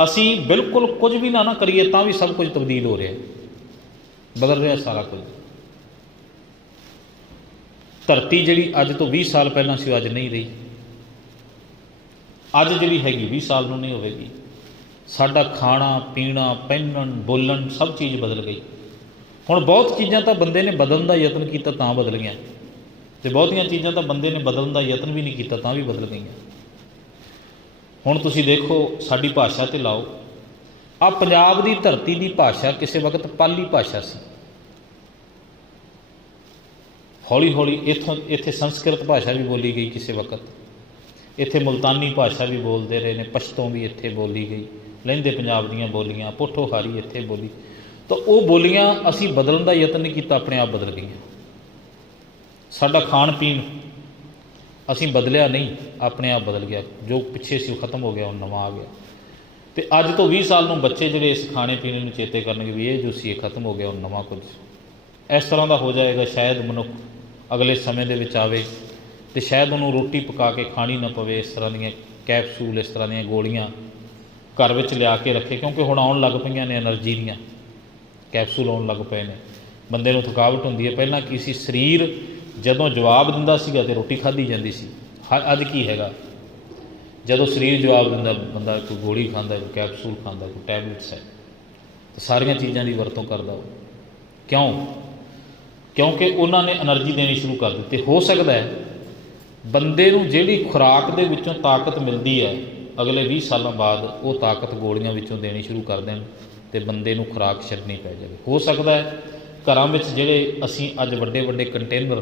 ਅਸੀਂ ਬਿਲਕੁਲ ਕੁਝ ਵੀ ਨਾ ਕਰੀਏ ਤਾਂ ਵੀ ਸਭ ਕੁਝ ਤਬਦੀਲ ਹੋ ਰਿਹਾ, ਬਦਲ ਰਿਹਾ ਸਾਰਾ ਕੁਝ। ਧਰਤੀ ਜਿਹੜੀ ਅੱਜ ਤੋਂ 20 ਸਾਲ ਪਹਿਲਾਂ ਸੀ ਉਹ ਅੱਜ ਨਹੀਂ ਰਹੀ। ਅੱਜ ਜਿਹੜੀ ਹੈਗੀ 20 ਸਾਲ ਨੂੰ ਨਹੀਂ ਹੋਵੇਗੀ। ਸਾਡਾ ਖਾਣਾ ਪੀਣਾ, ਪਹਿਨਣ, ਬੋਲਣ, ਸਭ ਚੀਜ਼ ਬਦਲ ਗਈ। ਹੁਣ ਬਹੁਤ ਚੀਜ਼ਾਂ ਤਾਂ ਬੰਦੇ ਨੇ ਬਦਲਣ ਦਾ ਯਤਨ ਕੀਤਾ ਤਾਂ ਬਦਲ ਗਈਆਂ, ਅਤੇ ਬਹੁਤੀਆਂ ਚੀਜ਼ਾਂ ਤਾਂ ਬੰਦੇ ਨੇ ਬਦਲਣ ਦਾ ਯਤਨ ਵੀ ਨਹੀਂ ਕੀਤਾ ਤਾਂ ਵੀ ਬਦਲ ਗਈਆਂ। ਹੁਣ ਤੁਸੀਂ ਦੇਖੋ, ਸਾਡੀ ਭਾਸ਼ਾ 'ਤੇ ਲਾਓ। ਆਹ ਪੰਜਾਬ ਦੀ ਧਰਤੀ ਦੀ ਭਾਸ਼ਾ ਕਿਸੇ ਵਕਤ ਪਾਲੀ ਭਾਸ਼ਾ ਸੀ। ਹੌਲੀ ਹੌਲੀ ਇੱਥੇ ਸੰਸਕ੍ਰਿਤ ਭਾਸ਼ਾ ਵੀ ਬੋਲੀ ਗਈ ਕਿਸੇ ਵਕਤ। ਇੱਥੇ ਮੁਲਤਾਨੀ ਭਾਸ਼ਾ ਵੀ ਬੋਲਦੇ ਰਹੇ ਨੇ, ਪਸ਼ਤੋਂ ਵੀ ਇੱਥੇ ਬੋਲੀ ਗਈ, ਲਹਿੰਦੇ ਪੰਜਾਬ ਦੀਆਂ ਬੋਲੀਆਂ, ਪੋਠੋਹਾਰੀ ਇੱਥੇ ਬੋਲੀ। ਤਾਂ ਉਹ ਬੋਲੀਆਂ ਅਸੀਂ ਬਦਲਣ ਦਾ ਯਤਨ ਨਹੀਂ ਕੀਤਾ, ਆਪਣੇ ਆਪ ਬਦਲ ਗਈਆਂ। ਸਾਡਾ ਖਾਣ ਪੀਣ ਅਸੀਂ ਬਦਲਿਆ ਨਹੀਂ, ਆਪਣੇ ਆਪ ਬਦਲ ਗਿਆ। ਜੋ ਪਿੱਛੇ ਸੀ ਉਹ ਖਤਮ ਹੋ ਗਿਆ, ਹੁਣ ਨਵਾਂ ਆ ਗਿਆ। ਅਤੇ ਅੱਜ ਤੋਂ 20 ਸਾਲ ਨੂੰ ਬੱਚੇ ਜਿਹੜੇ ਇਸ ਖਾਣੇ ਪੀਣੇ ਨੂੰ ਚੇਤੇ ਕਰਨਗੇ ਵੀ ਇਹ ਜੋ ਸੀ ਇਹ ਖਤਮ ਹੋ ਗਿਆ, ਹੁਣ ਨਵਾਂ ਕੁਝ ਇਸ ਤਰ੍ਹਾਂ ਦਾ ਹੋ ਜਾਏਗਾ। ਸ਼ਾਇਦ ਮਨੁੱਖ ਅਗਲੇ ਸਮੇਂ ਦੇ ਵਿੱਚ ਆਵੇ ਅਤੇ ਸ਼ਾਇਦ ਉਹਨੂੰ ਰੋਟੀ ਪਕਾ ਕੇ ਖਾਣੀ ਨਾ ਪਵੇ। ਇਸ ਤਰ੍ਹਾਂ ਦੀਆਂ ਕੈਪਸੂਲ, ਇਸ ਤਰ੍ਹਾਂ ਦੀਆਂ ਗੋਲੀਆਂ ਘਰ ਵਿੱਚ ਲਿਆ ਕੇ ਰੱਖੇ, ਕਿਉਂਕਿ ਹੁਣ ਆਉਣ ਲੱਗ ਪਈਆਂ ਨੇ ਐਨਰਜੀ ਦੀਆਂ ਕੈਪਸੂਲ, ਆਉਣ ਲੱਗ ਪਏ ਨੇ। ਬੰਦੇ ਨੂੰ ਥਕਾਵਟ ਹੁੰਦੀ ਹੈ। ਪਹਿਲਾਂ ਕੀ ਸੀ, ਸਰੀਰ ਜਦੋਂ ਜਵਾਬ ਦਿੰਦਾ ਸੀਗਾ ਅਤੇ ਰੋਟੀ ਖਾਧੀ ਜਾਂਦੀ ਸੀ। ਅੱਜ ਕੀ ਹੈਗਾ, ਜਦੋਂ ਸਰੀਰ ਜਵਾਬ ਦਿੰਦਾ, ਬੰਦਾ ਕੋਈ ਗੋਲੀ ਖਾਂਦਾ, ਕੋਈ ਕੈਪਸੂਲ ਖਾਂਦਾ, ਕੋਈ ਟੈਬਲੇਟਸ ਹੈ, ਅਤੇ ਸਾਰੀਆਂ ਚੀਜ਼ਾਂ ਦੀ ਵਰਤੋਂ ਕਰਦਾ ਉਹ। ਕਿਉਂ? ਕਿਉਂਕਿ ਉਹਨਾਂ ਨੇ ਐਨਰਜੀ ਦੇਣੀ ਸ਼ੁਰੂ ਕਰ ਦਿੱਤੀ। ਹੋ ਸਕਦਾ ਹੈ ਬੰਦੇ ਨੂੰ ਜਿਹੜੀ ਖੁਰਾਕ ਦੇ ਵਿੱਚੋਂ ਤਾਕਤ ਮਿਲਦੀ ਹੈ, ਅਗਲੇ 20 ਸਾਲਾਂ ਬਾਅਦ ਉਹ ਤਾਕਤ ਗੋਲੀਆਂ ਵਿੱਚੋਂ ਦੇਣੀ ਸ਼ੁਰੂ ਕਰ ਦੇਣ ਅਤੇ ਬੰਦੇ ਨੂੰ ਖੁਰਾਕ ਛੱਡਣੀ ਪੈ ਜਾਵੇ। ਹੋ ਸਕਦਾ ਹੈ ਘਰਾਂ ਵਿੱਚ ਜਿਹੜੇ ਅਸੀਂ ਅੱਜ ਵੱਡੇ ਵੱਡੇ ਕੰਟੇਨਰ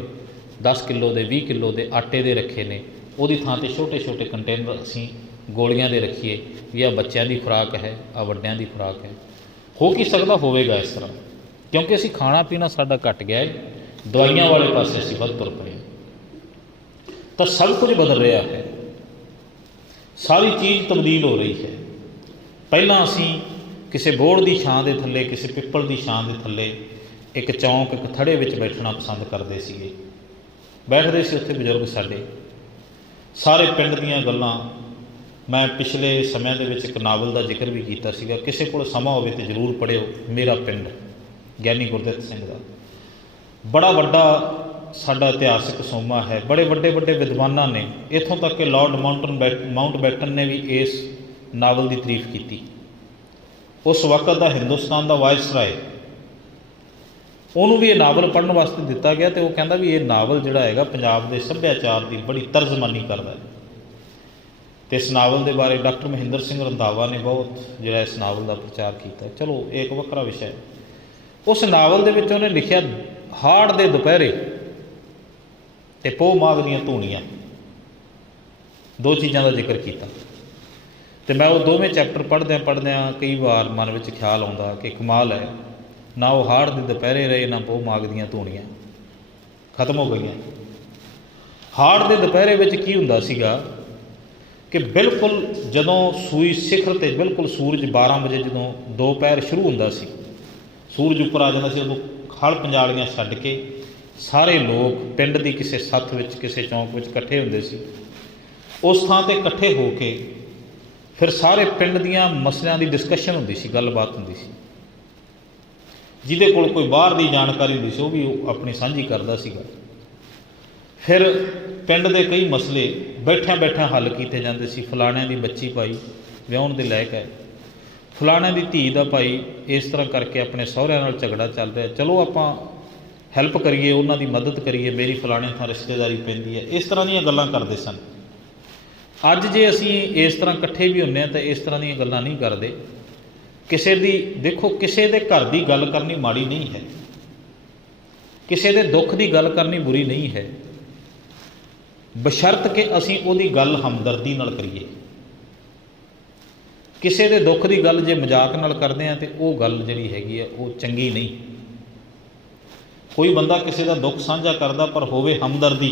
10 ਕਿਲੋ ਦੇ, 20 ਕਿਲੋ ਦੇ ਆਟੇ ਦੇ ਰੱਖੇ ਨੇ, ਉਹਦੀ ਥਾਂ 'ਤੇ ਛੋਟੇ ਛੋਟੇ ਕੰਟੇਨਰ ਅਸੀਂ ਗੋਲੀਆਂ ਦੇ ਰੱਖੀਏ ਵੀ ਆਹ ਬੱਚਿਆਂ ਦੀ ਖੁਰਾਕ ਹੈ, ਆਹ ਵੱਡਿਆਂ ਦੀ ਖੁਰਾਕ ਹੈ। ਹੋ ਕੀ ਸਕਦਾ ਹੋਵੇਗਾ ਇਸ ਤਰ੍ਹਾਂ, ਕਿਉਂਕਿ ਅਸੀਂ ਖਾਣਾ ਪੀਣਾ ਸਾਡਾ ਘੱਟ ਗਿਆ ਹੈ, ਦਵਾਈਆਂ ਵਾਲੇ ਪਾਸੇ ਅਸੀਂ ਵੱਧ ਤੁਰ ਪਏ। ਤਾਂ ਸਭ ਕੁਝ ਬਦਲ ਰਿਹਾ ਹੈ, ਸਾਰੀ ਚੀਜ਼ ਤਬਦੀਲ ਹੋ ਰਹੀ ਹੈ। ਪਹਿਲਾਂ ਅਸੀਂ ਕਿਸੇ ਬੋਹੜ ਦੀ ਛਾਂ ਦੇ ਥੱਲੇ, ਕਿਸੇ ਪਿੱਪਲ ਦੀ ਛਾਂ ਦੇ ਥੱਲੇ ਇੱਕ ਚੌਂਕ, ਇੱਕ ਥੜੇ ਵਿੱਚ ਬੈਠਣਾ ਪਸੰਦ ਕਰਦੇ ਸੀਗੇ। ਬੈਠਦੇ ਸੀ ਉੱਥੇ ਬਜ਼ੁਰਗ ਸਾਡੇ, ਸਾਰੇ ਪਿੰਡ ਦੀਆਂ ਗੱਲਾਂ। ਮੈਂ ਪਿਛਲੇ ਸਮਿਆਂ ਦੇ ਵਿੱਚ ਇੱਕ ਨਾਵਲ ਦਾ ਜ਼ਿਕਰ ਵੀ ਕੀਤਾ ਸੀਗਾ, ਕਿਸੇ ਕੋਲ ਸਮਾਂ ਹੋਵੇ ਤਾਂ ਜ਼ਰੂਰ ਪੜ੍ਹਿਓ, ਮੇਰਾ ਪਿੰਡ, ਗਿਆਨੀ ਗੁਰਦਿੱਤ ਸਿੰਘ ਦਾ। ਬੜਾ ਵੱਡਾ ਸਾਡਾ ਇਤਿਹਾਸਿਕ ਸੋਮਾ ਹੈ, ਬੜੇ ਵੱਡੇ ਵੱਡੇ ਵਿਦਵਾਨਾਂ ਨੇ, ਇੱਥੋਂ ਤੱਕ ਕਿ ਲਾਰਡ ਮਾਊਂਟਬੈਟਨ ਨੇ ਵੀ ਇਸ ਨਾਵਲ ਦੀ ਤਾਰੀਫ ਕੀਤੀ। ਉਸ ਵਕਤ ਦਾ ਹਿੰਦੁਸਤਾਨ ਦਾ ਵਾਇਸਰਾਏ, ਉਹਨੂੰ ਵੀ ਇਹ ਨਾਵਲ ਪੜ੍ਹਨ ਵਾਸਤੇ ਦਿੱਤਾ ਗਿਆ, ਅਤੇ ਉਹ ਕਹਿੰਦਾ ਵੀ ਇਹ ਨਾਵਲ ਜਿਹੜਾ ਹੈਗਾ ਪੰਜਾਬ ਦੇ ਸੱਭਿਆਚਾਰ ਦੀ ਬੜੀ ਤਰਜਮਾਨੀ ਕਰਦਾ ਹੈ। ਅਤੇ ਇਸ ਨਾਵਲ ਦੇ ਬਾਰੇ ਡਾਕਟਰ ਮਹਿੰਦਰ ਸਿੰਘ ਰੰਧਾਵਾ ਨੇ ਬਹੁਤ ਜਿਹੜਾ ਇਸ ਨਾਵਲ ਦਾ ਪ੍ਰਚਾਰ ਕੀਤਾ। ਚਲੋ ਇਹ ਇੱਕ ਵੱਖਰਾ ਵਿਸ਼ਾ ਹੈ। ਉਸ ਨਾਵਲ ਦੇ ਵਿੱਚ ਉਹਨੇ ਲਿਖਿਆ, ਹਾੜ ਦੇ ਦੁਪਹਿਰੇ ਅਤੇ ਪੋਹ ਮਾਘ ਦੀਆਂ ਧੂਣੀਆਂ, ਦੋ ਚੀਜ਼ਾਂ ਦਾ ਜ਼ਿਕਰ ਕੀਤਾ। ਅਤੇ ਮੈਂ ਉਹ ਦੋਵੇਂ ਚੈਪਟਰ ਪੜ੍ਹਦਿਆਂ ਕਈ ਵਾਰ ਮਨ ਵਿੱਚ ਖਿਆਲ ਆਉਂਦਾ ਕਿ ਕਮਾਲ ਹੈ, ਨਾ ਉਹ ਹਾੜ ਦੇ ਦੁਪਹਿਰੇ ਰਹੇ, ਨਾ ਪੋਹ ਮਾਘ ਦੀਆਂ ਧੂਣੀਆਂ, ਖਤਮ ਹੋ ਗਈਆਂ। ਹਾੜ ਦੇ ਦੁਪਹਿਰੇ ਵਿੱਚ ਕੀ ਹੁੰਦਾ ਸੀਗਾ ਕਿ ਬਿਲਕੁਲ ਜਦੋਂ ਸੂਈ ਸਿਖਰ 'ਤੇ, ਬਿਲਕੁਲ ਸੂਰਜ 12 ਵਜੇ ਜਦੋਂ ਦੁਪਹਿਰ ਸ਼ੁਰੂ ਹੁੰਦਾ ਸੀ, ਸੂਰਜ ਉੱਪਰ ਆ ਜਾਂਦਾ ਸੀ, ਉਦੋਂ ਹਲ ਪੰਜਾਲੀਆਂ ਛੱਡ ਕੇ ਸਾਰੇ ਲੋਕ ਪਿੰਡ ਦੀ ਕਿਸੇ ਸੱਥ ਵਿੱਚ, ਕਿਸੇ ਚੌਂਕ ਵਿੱਚ ਇਕੱਠੇ ਹੁੰਦੇ ਸੀ। ਉਸ ਥਾਂ 'ਤੇ ਇਕੱਠੇ ਹੋ ਕੇ फिर सारे पिंड दियां मसलियां दी डिस्कशन हुंदी सी, गलबात हुंदी सी। जिहदे कोल कोई बाहर दी जानकारी हुंदी सी वो भी अपनी साझी करदा सीगा। फिर पिंड दे कई मसले बैठिਆਂ बैठिਆਂ हल किए जाते सी। फलाणे दी बच्ची भाई विआहण दे लायक है, फलाणे दी धी दा भाई इस तरह करके अपने सहुरिਆਂ नाल झगड़ा चल रहा, चलो आपां हैल्प करिए, उन्हां दी मदद करिए, मेरी फलाणे थां रिश्तेदारी पैंदी है। इस तरह दीयां गल्लां करदे सन। अज जे असीं इस तरह इकट्ठे भी हुंदे तो इस तरह दीयां गल्लां नहीं करदे। किसी दी देखो, किसी दे घर की गल करनी माड़ी नहीं है, किसी दे दुख की गल करनी बुरी नहीं है, बशर्त कि असीं उहदी गल हमदर्दी नाल करिए। किसी दे दुख की गल जे मजाक नाल करदे हैं तो वह गल जिहड़ी हैगी है वो चंगी नहीं। कोई बंदा किसी का दुख साझा करदा पर होवे हमदर्दी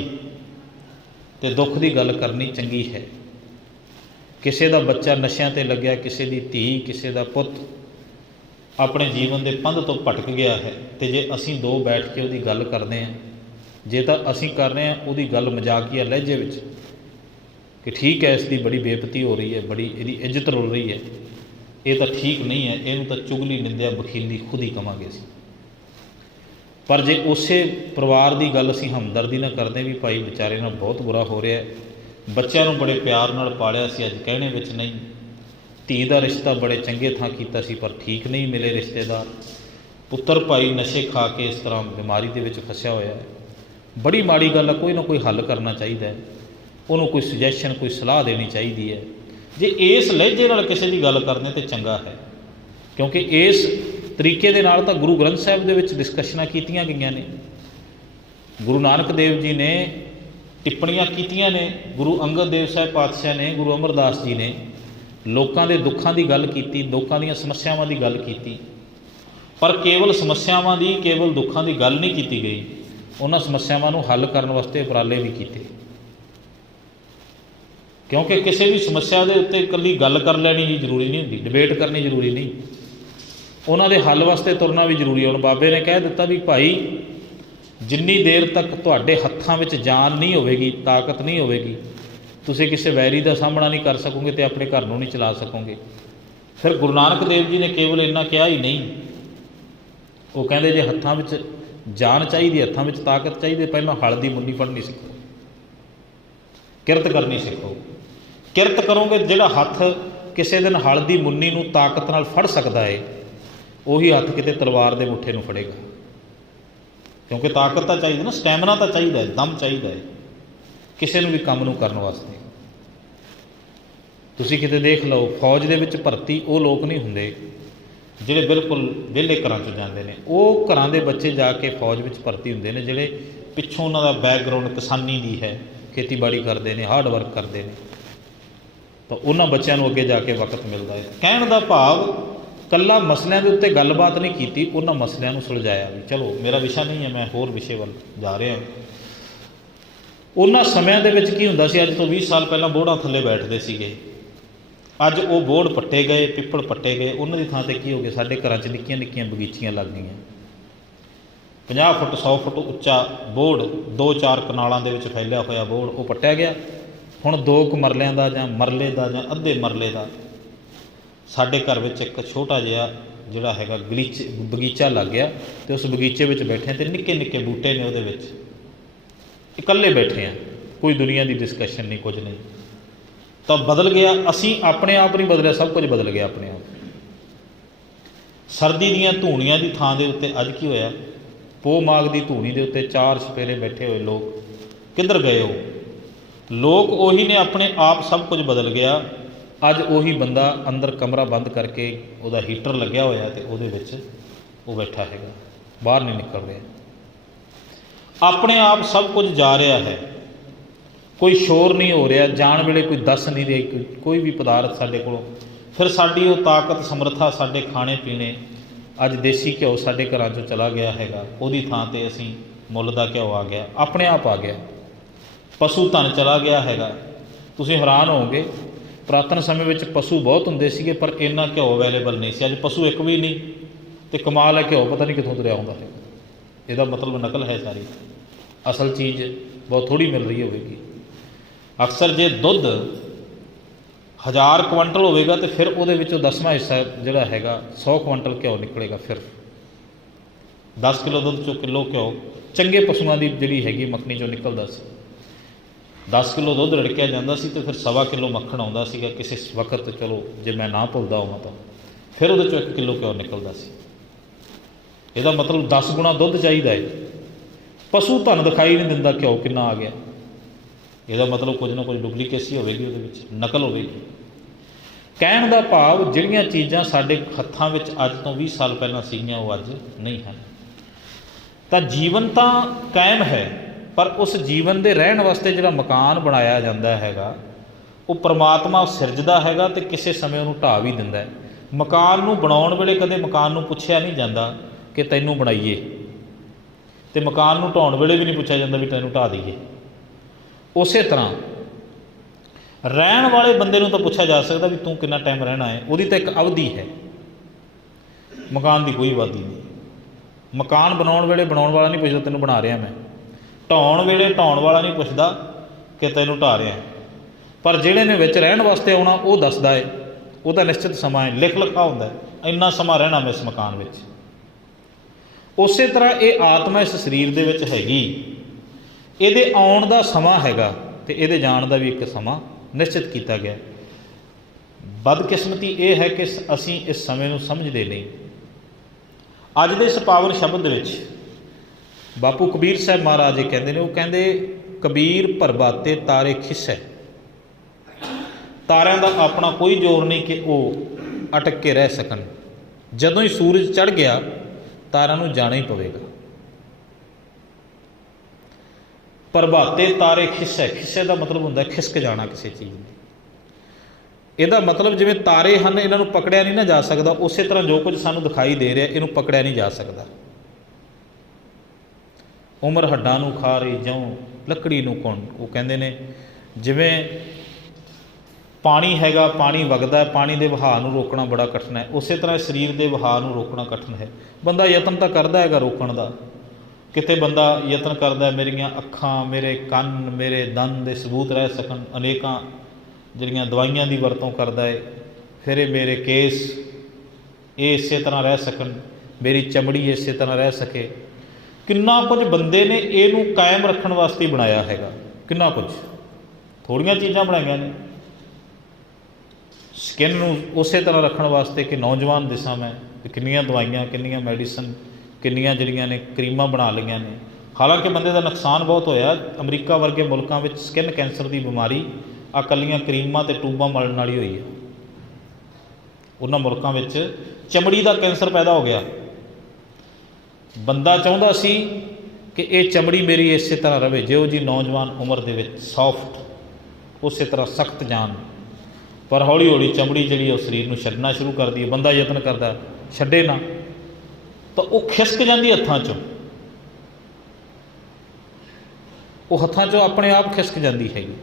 तो दुख की गल करनी चंगी है। किसी का बच्चा नशियां ते लग्या, किसी की धी, किसी का पुत अपने जीवन के पंध तो भटक गया है, तो जे असीं दो बैठ के उसकी गल करते हैं, जे तो असीं कर रहे हैं उसकी गल मजाकिया लहजे विच कि ठीक है इसकी बड़ी बेपती हो रही है, बड़ी इसकी इज्जत रुल रही है, ये तो ठीक नहीं है, इनू तो चुगली निंदिया बखीली खुद ही कहांगे असीं। पर जे उस परिवार की गल असीं हमदर्दी ना करते भी भाई बेचारे नाल बहुत बुरा हो रहा है, बच्चों को बड़े प्यार नाल पालिया सी, अज कहने विच नहीं, धी का रिश्ता बड़े चंगे थां कीता सी पर ठीक नहीं मिले रिश्तेदार, पुत्र भाई नशे खा के इस तरह बीमारी दे विच फसिया होया है, बड़ी माड़ी गल है। कोई ना कोई हल करना चाहिए है, उन्होंने कोई सुजैशन कोई सलाह देनी चाहिए है। जे इस लहजे नाल किसी की गल करने तो चंगा है, क्योंकि इस तरीके दे नाल तां गुरु ग्रंथ साहिब दे विच डिस्कशनां कीतियां गईयां ने। गुरु नानक देव जी ने टिप्पणियां कीतियां ने, गुरु अंगद देव साहिब पातशाह ने, गुरु अमरदास जी ने लोकां दे दुखां दी गल कीती, लोकां दीयां समस्यावां दी गल कीती, पर केवल समस्यावां दी केवल दुखां दी गल नहीं कीती गई, उन्हां समस्यावां नूं हल करन वास्ते उपराले भी कीते। क्योंकि किसी भी समस्या के उत्ते इकल्ली गल कर लैनी ही जरूरी नहीं होंदी, डिबेट करनी जरूरी नहीं, उन्हां दे हल वास्ते तुरना भी जरूरी है। हुण बाबे ने कह दिता भी भाई जिन्नी देर तक तुहाडे हत्थां विच जान नहीं होवेगी, ताकत नहीं होवेगी, तुसीं किसी वैरी का सामना नहीं कर सकोगे तो अपने घर नूं नहीं चला सकोगे। फिर गुरु नानक देव जी ने केवल इन्ना कहा ही नहीं, वो कहते जे हत्थां विच जान चाहिए, हत्थां विच ताकत चाहिए, पहलां हल दी मुन्नी फड़नी सीखो, किरत करनी सीखो। किरत करोगे जिहड़ा हत्थ किसी दिन हल दी मुन्नी नूं ताकत नाल फड़ सकदा है, उही हत्थ किते तलवार दे मुठे नूं फड़ेगा। क्योंकि ताकत तो चाहिए ना, स्टैमिना तो चाहिए है, दम चाहिए है किसी भी काम नूं करन वास्ते। तुसीं किते देख लो फौज दे विच भर्ती वो लोग नहीं हुंदे जिहड़े बिल्कुल विहले घरां चों जांदे ने, वो घरां दे बच्चे जाके फौज विच भर्ती हुंदे ने जिहड़े पिछों उन्हां दा बैकग्राउंड किसानी दी है, खेतीबाड़ी करते हैं, हार्ड वर्क करते हैं, तो उन्होंने बच्चों को अगे जाके वक्त मिलता है। कहने का भाव कल्ला मसलिਆਂ के उत्ते गलबात नहीं की, उन्होंने मसलिਆਂ को सुलझाया भी चलो मेरा विषय नहीं है, मैं होर विषय वाल जा रहा। उन्होंने समयां दे विच की हुंदा सी, अज तो 20 साल पहलां बोर्डां थल्ले बैठते सीगे, अज वो बोर्ड पट्टे गए, पिपड़ पट्टे गए, उन्होंने थां ते की हो गया साडे घरां च निक्कियां निक्कियां बगीचियां लग गईयां। 50 फुट 100 फुट उच्चा बोर्ड 2-4 कनालों के फैलिया होया बोर्ड वो पट्टिया गया। हुण 2 मरलियां दा जां मरले दा जां अद्धे मरले दा साडे घर विच एक छोटा जिहा जिहड़ा हैगा बगीचा लग गया, तो उस बगीचे विच बैठे तो निक्के निक्के बूटे ने उहदे विच इकल्ले बैठे हैं, कोई दुनिया की डिस्कशन नहीं, कुछ नहीं। तो बदल गया, असीं अपने आप नहीं बदलिया, सब कुछ बदल गया अपने आप। सर्दी दीयां धूणियां दी थां दे उत्ते अज की होया, पो माघ की धूनी के उत्ते 4 सपेरे बैठे हुए लोग किधर गए हो? लोग उही ने, अपने आप सब कुछ बदल गया। अज उही बंदा अंदर कमरा बंद करके उहदा हीटर लग्या होया ते उहदे विच वो बैठा हैगा, बाहर नहीं निकल रहा। अपने आप सब कुछ जा रहा है, कोई शोर नहीं हो रहा, जान वेले कोई दस नहीं रही कोई भी पदार्थ साडे कोलों। फिर साडी वो ताकत समर्था साडे खाने पीने, अज देसी घ्यो साडे घरां चों चला गया हैगा, उहदी थां ते असीं मुੱਲ दा घ्यो आ गया, अपने आप आ गया। पशु धन चला गया हैगा। तुसीं हैरान होवोगे, पुरातन समय में पशु बहुत हुंदे सीगे पर इन्ना घ्यो अवेलेबल नहीं सी। अज पशु एक भी नहीं, तो कमाल है घ्यो पता नहीं कितों तुरिया आउंदा है। इसदा मतलब नकल है सारी, असल चीज़ बहुत थोड़ी मिल रही होगी। अक्सर जे दुध 1000 ਕੁਇੰਟਲ ਹੋਵੇਗਾ तो फिर वो 10वां हिस्सा जोड़ा है 100 कुइंटल घ्यो निकलेगा। फिर 10 किलो दुध चो किलो घ्यो चंगे पशुओं की जी हैगी मखनी चो निकलता सी। 10 किलो दुध रड़किया जाता सी तो फिर 1.25 किलो मक्खन आता सीगा किसी वक्त। चलो जे मैं ना भुलदा होवां तो फिर वो 1 किलो घ्यो निकलता सी। ਇਹਦਾ मतलब 10 गुणा दुध चाहिए है। पशु धन दिखाई नहीं दिंदा घ्यो कितना आ गया। ਇਹਦਾ मतलब कुछ ना कुछ डुप्लीकेसी होगी, वो नकल होगी। कहण दा भाव ਜਿਹੜੀਆਂ चीज़ां साडे हत्थां विच अज तो 20 साल पहलां सीगीआं वो अज नहीं हैं। तो जीवन तो कायम है पर उस जीवन के रहन वास्ते जिहड़ा मकान बनाया जाता हैगा वो परमात्मा सिरजदा हैगा तो किसी समय उन्होंने ढा भी दिंदा है। मकान नूं बनाउण वेले कदे मकान नूं पुछया नहीं जाता कि तैनूं बनाईए, तो मकान नूं ढाउण वेले भी नहीं पूछा जाता भी तैनूं ढा दईए। उस तरह रहन वाले बंदे नूं तो पूछा जा सकता भी तू कितना टाइम रहना है, वो तो एक अवधि है। मकान की कोई अवधि नहीं। मकान बनाउण वेले बनाउण वाला नहीं पुछदा तैनूं बना रहा मैं, ढाउण वेले ढाउण वाला नहीं पुछदा कि तैनूं ढा रहा। पर जिहड़े ने विच रहण वास्ते आउणा वो दसदा है, उसदा निश्चित समा है, लिख लिखा हुंदा है इन्ना समा रहना मैं इस मकान विच। उस तरह ये आत्मा इस शरीर दे विच हैगी, ਇਹਦੇ ਆਉਣ ਦਾ ਸਮਾਂ ਹੈਗਾ ਤੇ ਇਹਦੇ ਜਾਣ ਦਾ ਵੀ ਇੱਕ ਸਮਾਂ ਨਿਸ਼ਚਿਤ ਕੀਤਾ ਗਿਆ। ਬਦਕਿਸਮਤੀ ਇਹ ਹੈ ਕਿ ਅਸੀਂ ਇਸ ਸਮੇਂ ਨੂੰ ਸਮਝਦੇ ਨਹੀਂ। ਅੱਜ ਦੇ ਇਸ ਪਾਵਨ ਸ਼ਬਦ ਦੇ ਵਿੱਚ ਬਾਪੂ ਕਬੀਰ ਸਾਹਿਬ ਮਹਾਰਾਜ ਇਹ ਕਹਿੰਦੇ ਨੇ, ਉਹ ਕਹਿੰਦੇ ਕਬੀਰ ਭਰਬਾਤੇ ਤਾਰੇ ਖਿਸੈ। ਤਾਰਿਆਂ ਦਾ ਆਪਣਾ ਕੋਈ ਜ਼ੋਰ ਨਹੀਂ ਕਿ ਉਹ ਅਟਕ ਕੇ ਰਹਿ ਸਕਣ। ਜਦੋਂ ਹੀ ਸੂਰਜ ਚੜ੍ਹ ਗਿਆ ਤਾਰਿਆਂ ਨੂੰ ਜਾਣਾ ਹੀ ਪਵੇਗਾ। प्रभाते तारे खिस्से, खिस्से का मतलब होंदा खिसक जाना किसी चीज़ में। ਇਹਦਾ मतलब जिवें तारे हैं इन्हों पकड़िया नहीं ना जा सकता, उस तरह जो कुछ सानू दिखाई दे रहा इनू पकड़िया नहीं जा सकता। उम्र हड्डां नू खा रही ज्यों लकड़ी नू कौन, वो कहते ने जिवें पानी हैगा, पानी वगदा है, पानी के वहाव नू रोकना बड़ा कठिन है, उस तरह शरीर के वहाव नू रोकना कठिन है। बंदा यतन तो करता है रोकण का, किते बंदा यतन करता मेरियां अखां मेरे कन मेरे दंद सबूत रह सकन, अनेकां जिहड़ियां दवाइयां की वरतों करता है, फिर मेरे केस ये इस तरह रह सकन, मेरी चमड़ी इस तरह रह सके। किन्ना कुछ बंदे ने इनू कायम रखने वास्ते बनाया हैगा, किन्ना कुछ थोड़ियां चीज़ां बनाईयां ने स्किन नू उस तरह रखने वास्ते कि नौजवान दिसां मैं, किन्नियां दवाइयां किन्नियां मैडिसन किन्नियां जिहड़ियां ने क्रीमां बना लईआं ने। हालांकि बंदे का नुकसान बहुत होया, अमरीका वर्गे मुल्कों में स्किन कैंसर की बीमारी आ कलियां क्रीमां ते ट्यूबां मलण नाल ही होई है। उन्हां मुल्कों में चमड़ी का कैंसर पैदा हो गया। बंदा चाहुंदा सी कि ये चमड़ी मेरी इस तरह रहे जो जी नौजवान उम्र दे विच सॉफ्ट, उस तरह सख्त जान, पर हौली हौली चमड़ी जिहड़ी उस शरीर नूं छड्डना शुरू कर दी। बंदा यतन करता छड्डे ना तो वह खिसक जाती हत्थां चों, वो हत्थां चों अपने आप खिसक जाती हैगी।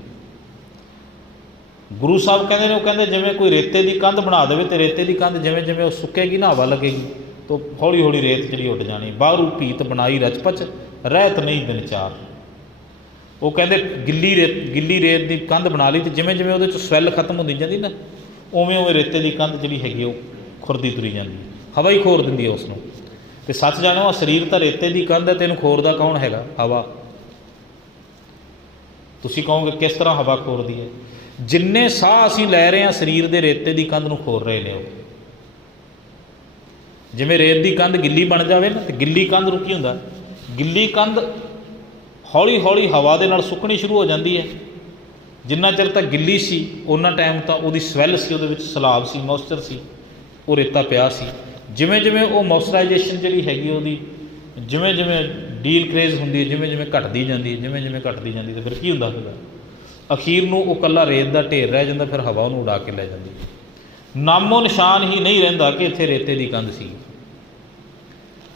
गुरु साहब कहते हैं, वो कहते जिवें कोई रेते की कंध बना दे तो रेते की कंध जिवें जिवें सुकेगी ना हवा लगेगी तो हौली हौली रेत जी उड जानी। बाहरू भीत बनाई रचपच रहत नहीं दिन चार। वो कहते गिल्ली रेत की कंध बना ली तो जिमें जिमें वो स्वैल खत्म होती जाती ना, उवें उवें रेते की कंध जी हैगी वो खुरदी तुरी जाती, हवा ही खोर दी है उसनों। तो सच जानो शरीर तो रेते की कंध है, तेन खोरदा कौन हैगा? हवा। तुसीं कहोगे किस तरह हवा खोरदी है? जिन्ने साह असीं लै रहे हैं शरीर के रेते की कंध नूं खोर रहे हैं। जिवें रेत की कंध गिल्ली बन जाए ना तो गिल्ली कंध ਨੂੰ ਕੀ ਹੁੰਦਾ, गिल्ली कंध हौली हौली हवा के नाल सुकनी शुरू हो जाती है। जिन्ना चिर तक गिल्ली सी उन्ना टाइम तो वो स्वैल सी, वो सलाब सी, मॉइस्चर सी, वो रेता पिया सी। जिमें जिमें वो मॉइस्चराइजेशन जी हैगी वो जिमें जिमें डील क्रेज होंगी, जिमें जिमें घटती जाती, जिमें जिमें घटती जाती तो फिर की होंदा होगा, अखीर नूं वो कल्ला रेत का ढेर रह जाता, फिर हवा उन्होंने उड़ा के लै जाती। नामो निशान ही नहीं रहिंदा कि इत्थे रेते की कंध सी।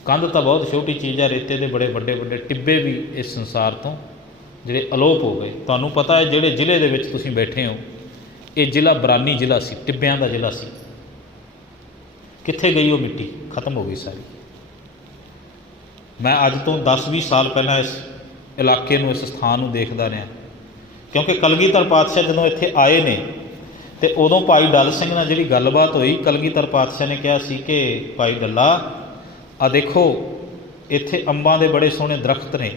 कंध तो बहुत छोटी चीज़ है, रेते के बड़े बड़े बड़े टिब्बे भी इस संसार तो जिहड़े अलोप हो गए। तुहानूं पता है जिहड़े जिले दे विच तुसीं बैठे हो, ये जिला बरानी जिला सी, टिब्बियां दा जिला सी। कित्थे गई वो मिट्टी? खत्म हो गई सारी। मैं अज तो 10-20 साल पहला इस इलाके नूं, इस स्थान नूं देखदा रहा, क्योंकि कलगीधर पातशाह जदों इत्थे आए ने ਤੇ ਉਦੋਂ ਭਾਈ ਡੱਲ ਸਿੰਘ ਨਾਲ ਜਿਹੜੀ ਗੱਲਬਾਤ ਹੋਈ, ਕਲਗੀਧਰ ਪਾਤਸ਼ਾਹ ਨੇ ਕਿਹਾ ਸੀ ਕਿ ਭਾਈ ਡੱਲਾ ਆ ਦੇਖੋ ਇੱਥੇ ਅੰਬਾਂ ਦੇ ਬੜੇ ਸੋਹਣੇ ਦਰਖਤ ਨੇ,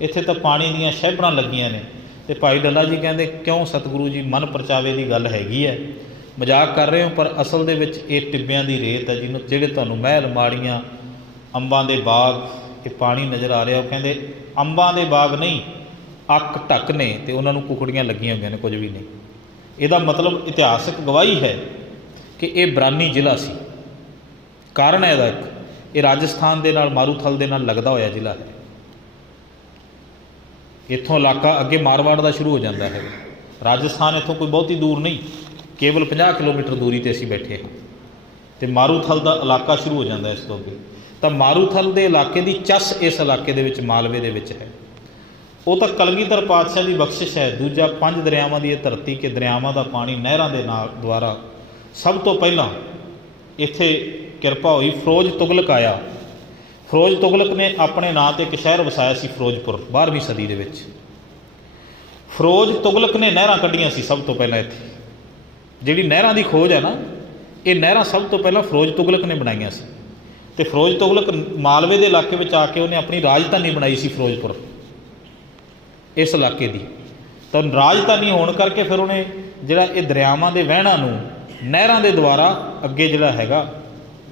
ਇੱਥੇ ਤਾਂ ਪਾਣੀ ਦੀਆਂ ਸ਼ਹਿਬੜਾਂ ਲੱਗੀਆਂ ਨੇ। ਤੇ ਭਾਈ ਡੱਲਾ ਜੀ ਕਹਿੰਦੇ ਕਿਉਂ ਸਤਿਗੁਰੂ ਜੀ, ਮਨ ਪਰਚਾਵੇ ਦੀ ਗੱਲ ਹੈਗੀ ਹੈ, ਮਜ਼ਾਕ ਕਰ ਰਹੇ ਹੋ, ਪਰ ਅਸਲ ਦੇ ਵਿੱਚ ਇਹ ਟਿੱਬਿਆਂ ਦੀ ਰੇਤ ਹੈ ਜਿਹਨੂੰ ਜਿਹੜੇ ਤੁਹਾਨੂੰ ਮਹਿਲ ਮਾੜੀਆਂ ਅੰਬਾਂ ਦੇ ਬਾਗ ਇਹ ਪਾਣੀ ਨਜ਼ਰ ਆ ਰਿਹਾ। ਉਹ ਕਹਿੰਦੇ ਅੰਬਾਂ ਦੇ ਬਾਗ ਨਹੀਂ, ਅੱਕ ਢੱਕ ਨੇ ਤੇ ਉਹਨਾਂ ਨੂੰ ਕੁਕੜੀਆਂ ਲੱਗੀਆਂ ਹੋਈਆਂ ਨੇ, ਕੁਝ ਵੀ ਨਹੀਂ। ਇਹਦਾ ਮਤਲਬ ਇਤਿਹਾਸਕ ਗਵਾਹੀ ਹੈ ਕਿ ਇਹ ਬਰਾਨੀ ਜ਼ਿਲ੍ਹਾ ਸੀ। ਕਾਰਨ ਹੈ ਇਹਦਾ ਇੱਕ, ਇਹ ਰਾਜਸਥਾਨ ਦੇ ਨਾਲ ਮਾਰੂਥਲ ਦੇ ਨਾਲ ਲੱਗਦਾ ਹੋਇਆ ਜ਼ਿਲ੍ਹਾ ਹੈ। ਇੱਥੋਂ ਇਲਾਕਾ ਅੱਗੇ ਮਾਰਵਾੜ ਦਾ ਸ਼ੁਰੂ ਹੋ ਜਾਂਦਾ ਹੈ। ਰਾਜਸਥਾਨ ਇੱਥੋਂ ਕੋਈ ਬਹੁਤੀ ਦੂਰ ਨਹੀਂ, ਕੇਵਲ 50 ਕਿਲੋਮੀਟਰ ਦੂਰੀ 'ਤੇ ਅਸੀਂ ਬੈਠੇ ਹਾਂ, ਅਤੇ ਮਾਰੂਥਲ ਦਾ ਇਲਾਕਾ ਸ਼ੁਰੂ ਹੋ ਜਾਂਦਾ ਇਸ ਤੋਂ ਅੱਗੇ। ਤਾਂ ਮਾਰੂਥਲ ਦੇ ਇਲਾਕੇ ਦੀ ਚੱਸ ਇਸ ਇਲਾਕੇ ਦੇ ਵਿੱਚ ਮਾਲਵੇ ਦੇ ਵਿੱਚ ਹੈ। ਉਹ ਤਾਂ ਕਲਗੀਧਰ ਪਾਤਸ਼ਾਹ ਦੀ ਬਖਸ਼ਿਸ਼ ਹੈ। ਦੂਜਾ 5 ਦਰਿਆਵਾਂ ਦੀ ਇਹ ਧਰਤੀ ਕਿ ਦਰਿਆਵਾਂ ਦਾ ਪਾਣੀ ਨਹਿਰਾਂ ਦੇ ਨਾਲ ਦੁਆਰਾ ਸਭ ਤੋਂ ਪਹਿਲਾਂ ਇੱਥੇ ਕਿਰਪਾ ਹੋਈ। ਫਿਰੋਜ਼ ਤੁਗਲਕ ਆਇਆ। ਫਿਰੋਜ਼ ਤੁਗਲਕ ਨੇ ਆਪਣੇ ਨਾਂ 'ਤੇ ਇੱਕ ਸ਼ਹਿਰ ਵਸਾਇਆ ਸੀ ਫਿਰੋਜ਼ਪੁਰ, 12ਵੀਂ ਸਦੀ ਦੇ ਵਿੱਚ। ਫਿਰੋਜ਼ ਤੁਗਲਕ ਨੇ ਨਹਿਰਾਂ ਕੱਢੀਆਂ ਸੀ ਸਭ ਤੋਂ ਪਹਿਲਾਂ ਇੱਥੇ। ਜਿਹੜੀ ਨਹਿਰਾਂ ਦੀ ਖੋਜ ਹੈ ਨਾ, ਇਹ ਨਹਿਰਾਂ ਸਭ ਤੋਂ ਪਹਿਲਾਂ ਫਿਰੋਜ਼ ਤੁਗਲਕ ਨੇ ਬਣਾਈਆਂ ਸੀ। ਅਤੇ ਫਿਰੋਜ਼ ਤੁਗਲਕ ਮਾਲਵੇ ਦੇ ਇਲਾਕੇ ਵਿੱਚ ਆ ਕੇ ਉਹਨੇ ਆਪਣੀ ਰਾਜਧਾਨੀ ਬਣਾਈ ਸੀ ਫਿਰੋਜ਼ਪੁਰ, ਇਸ ਇਲਾਕੇ ਦੀ। ਤਾਂ ਰਾਜਧਾਨੀ ਹੋਣ ਕਰਕੇ ਫਿਰ ਉਹਨੇ ਜਿਹੜਾ ਇਹ ਦਰਿਆਵਾਂ ਦੇ ਵਹਿਣਾਂ ਨੂੰ ਨਹਿਰਾਂ ਦੇ ਦੁਆਰਾ ਅੱਗੇ ਜਿਹੜਾ ਹੈਗਾ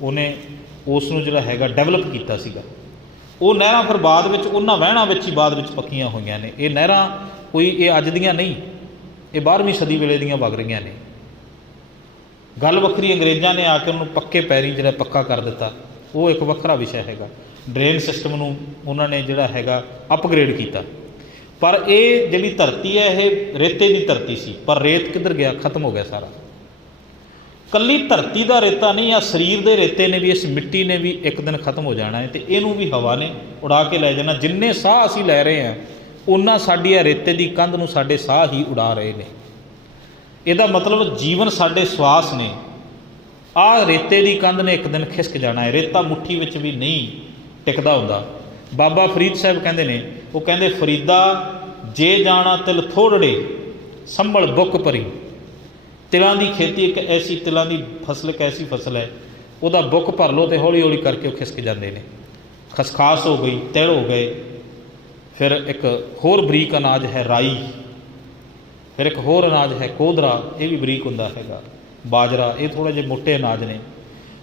ਉਹਨੇ ਉਸ ਨੂੰ ਜਿਹੜਾ ਹੈਗਾ ਡਿਵੈਲਪ ਕੀਤਾ ਸੀਗਾ। ਉਹ ਨਹਿਰਾਂ ਫਿਰ ਬਾਅਦ ਵਿੱਚ ਉਹਨਾਂ ਵਹਿਣਾਂ ਵਿੱਚ ਹੀ ਬਾਅਦ ਵਿੱਚ ਪੱਕੀਆਂ ਹੋਈਆਂ ਨੇ। ਇਹ ਨਹਿਰਾਂ ਕੋਈ ਇਹ ਅੱਜ ਦੀਆਂ ਨਹੀਂ, ਇਹ 12ਵੀਂ ਸਦੀ ਵੇਲੇ ਦੀਆਂ ਵਗ ਰਹੀਆਂ ਨੇ। ਗੱਲ ਵੱਖਰੀ, ਅੰਗਰੇਜ਼ਾਂ ਨੇ ਆ ਕੇ ਉਹਨੂੰ ਪੱਕੇ ਪੈਰੀਂ ਜਿਹੜਾ ਪੱਕਾ ਕਰ ਦਿੱਤਾ, ਉਹ ਇੱਕ ਵੱਖਰਾ ਵਿਸ਼ਾ ਹੈਗਾ। ਡਰੇਨ ਸਿਸਟਮ ਨੂੰ ਉਹਨਾਂ ਨੇ ਜਿਹੜਾ ਹੈਗਾ ਅਪਗ੍ਰੇਡ ਕੀਤਾ। ਪਰ ਇਹ ਜਿਹੜੀ ਧਰਤੀ ਹੈ ਇਹ ਰੇਤੇ ਦੀ ਧਰਤੀ ਸੀ, ਪਰ ਰੇਤ ਕਿੱਧਰ ਗਿਆ? ਖਤਮ ਹੋ ਗਿਆ ਸਾਰਾ। ਕੱਲੀ ਧਰਤੀ ਦਾ ਰੇਤਾ ਨਹੀਂ, ਆ ਸਰੀਰ ਦੇ ਰੇਤੇ ਨੇ ਵੀ, ਇਸ ਮਿੱਟੀ ਨੇ ਵੀ ਇੱਕ ਦਿਨ ਖਤਮ ਹੋ ਜਾਣਾ ਹੈ, ਅਤੇ ਇਹਨੂੰ ਵੀ ਹਵਾ ਨੇ ਉਡਾ ਕੇ ਲੈ ਜਾਣਾ। ਜਿੰਨੇ ਸਾਹ ਅਸੀਂ ਲੈ ਰਹੇ ਹਾਂ ਉਹਨਾਂ ਸਾਡੀ ਆ ਰੇਤੇ ਦੀ ਕੰਧ ਨੂੰ ਸਾਡੇ ਸਾਹ ਹੀ ਉਡਾ ਰਹੇ ਨੇ। ਇਹਦਾ ਮਤਲਬ ਜੀਵਨ ਸਾਡੇ ਸਵਾਸ ਨੇ, ਆਹ ਰੇਤੇ ਦੀ ਕੰਧ ਨੇ ਇੱਕ ਦਿਨ ਖਿਸਕ ਜਾਣਾ ਹੈ। ਰੇਤਾ ਮੁੱਠੀ ਵਿੱਚ ਵੀ ਨਹੀਂ ਟਿਕਦਾ ਹੁੰਦਾ। ਬਾਬਾ ਫਰੀਦ ਸਾਹਿਬ ਕਹਿੰਦੇ ਨੇ, ਉਹ ਕਹਿੰਦੇ ਫਰੀਦਾ ਜੇ ਜਾਣਾ ਤਿਲ ਥੋੜੜੇ ਸੰਭਲ ਬੁੱਕ ਭਰੀ। ਤਿਲਾਂ ਦੀ ਖੇਤੀ ਇੱਕ ਐਸੀ, ਤਿਲਾਂ ਦੀ ਫਸਲ ਇੱਕ ਐਸੀ ਫਸਲ ਹੈ, ਉਹਦਾ ਬੁੱਕ ਭਰ ਲਓ ਅਤੇ ਹੌਲੀ ਹੌਲੀ ਕਰਕੇ ਉਹ ਖਿਸਕ ਜਾਂਦੇ ਨੇ। ਖਸਖਾਸ ਹੋ ਗਈ, ਤਿਲ ਹੋ ਗਏ, ਫਿਰ ਇੱਕ ਹੋਰ ਬਰੀਕ ਅਨਾਜ ਹੈ ਰਾਈ, ਫਿਰ ਇੱਕ ਹੋਰ ਅਨਾਜ ਹੈ ਕੋਧਰਾ, ਇਹ ਵੀ ਬਰੀਕ ਹੁੰਦਾ ਹੈਗਾ। ਬਾਜਰਾ, ਇਹ ਥੋੜ੍ਹੇ ਜਿਹੇ ਮੋਟੇ ਅਨਾਜ ਨੇ।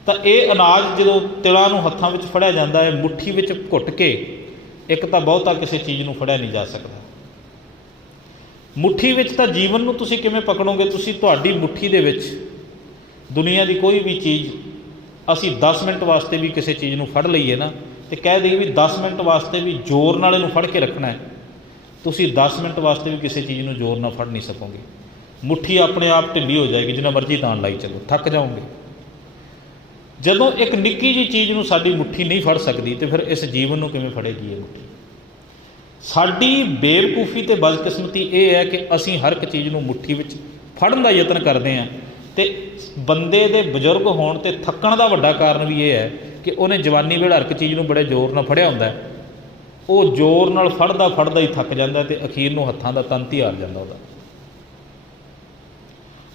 ਤਾਂ ਇਹ ਅਨਾਜ ਜਦੋਂ ਤਿਲਾਂ ਨੂੰ ਹੱਥਾਂ ਵਿੱਚ ਫੜਿਆ ਜਾਂਦਾ ਹੈ, ਮੁੱਠੀ ਵਿੱਚ ਘੁੱਟ ਕੇ, ਇੱਕ ਤਾਂ ਬਹੁਤਾ ਕਿਸੇ ਚੀਜ਼ ਨੂੰ ਫੜਿਆ ਨਹੀਂ ਜਾ ਸਕਦਾ। ਮੁੱਠੀ ਵਿੱਚ ਤਾਂ ਜੀਵਨ ਨੂੰ ਤੁਸੀਂ ਕਿਵੇਂ ਪਕੜੋਗੇ? ਤੁਸੀਂ ਤੁਹਾਡੀ ਮੁੱਠੀ ਦੇ ਵਿੱਚ ਦੁਨੀਆ ਦੀ ਕੋਈ ਵੀ ਚੀਜ਼, ਅਸੀਂ 10 ਮਿੰਟ ਵਾਸਤੇ ਵੀ ਕਿਸੇ ਚੀਜ਼ ਨੂੰ ਫੜ ਲਈਏ ਨਾ, ਅਤੇ ਕਹਿ ਦਈਏ ਵੀ 10 ਮਿੰਟ ਵਾਸਤੇ ਵੀ ਜ਼ੋਰ ਨਾਲ ਇਹਨੂੰ ਫੜ ਕੇ ਰੱਖਣਾ ਹੈ, ਤੁਸੀਂ 10 ਮਿੰਟ ਵਾਸਤੇ ਵੀ ਕਿਸੇ ਚੀਜ਼ ਨੂੰ ਜ਼ੋਰ ਨਾਲ ਫੜ ਨਹੀਂ ਸਕੋਗੇ। ਮੁੱਠੀ ਆਪਣੇ ਆਪ ਢਿੱਲੀ ਹੋ ਜਾਏਗੀ, ਜਿੰਨਾ ਮਰਜ਼ੀ ਤਾਣ ਲਾਈ ਚੱਲੋ, ਥੱਕ ਜਾਓਗੇ। ਜਦੋਂ ਇੱਕ ਨਿੱਕੀ ਜਿਹੀ ਚੀਜ਼ ਨੂੰ ਸਾਡੀ ਮੁੱਠੀ ਨਹੀਂ ਫੜ ਸਕਦੀ, ਅਤੇ ਫਿਰ ਇਸ ਜੀਵਨ ਨੂੰ ਕਿਵੇਂ ਫੜੇਗੀ ਇਹ ਮੁੱਠੀ? ਸਾਡੀ ਬੇਵਕੂਫੀ ਅਤੇ ਬਦਕਿਸਮਤੀ ਇਹ ਹੈ ਕਿ ਅਸੀਂ ਹਰ ਇੱਕ ਚੀਜ਼ ਨੂੰ ਮੁੱਠੀ ਵਿੱਚ ਫੜਨ ਦਾ ਯਤਨ ਕਰਦੇ ਹਾਂ। ਅਤੇ ਬੰਦੇ ਦੇ ਬਜ਼ੁਰਗ ਹੋਣ 'ਤੇ ਥੱਕਣ ਦਾ ਵੱਡਾ ਕਾਰਨ ਵੀ ਇਹ ਹੈ ਕਿ ਉਹਨੇ ਜਵਾਨੀ ਵੇਲੇ ਹਰ ਇੱਕ ਚੀਜ਼ ਨੂੰ ਬੜੇ ਜ਼ੋਰ ਨਾਲ ਫੜਿਆ ਹੁੰਦਾ। ਉਹ ਜ਼ੋਰ ਨਾਲ ਫੜਦਾ ਫੜਦਾ ਹੀ ਥੱਕ ਜਾਂਦਾ, ਅਤੇ ਅਖੀਰ ਨੂੰ ਹੱਥਾਂ ਦਾ ਤੰਤ ਹੀ ਹਾਰ ਜਾਂਦਾ ਉਹਦਾ।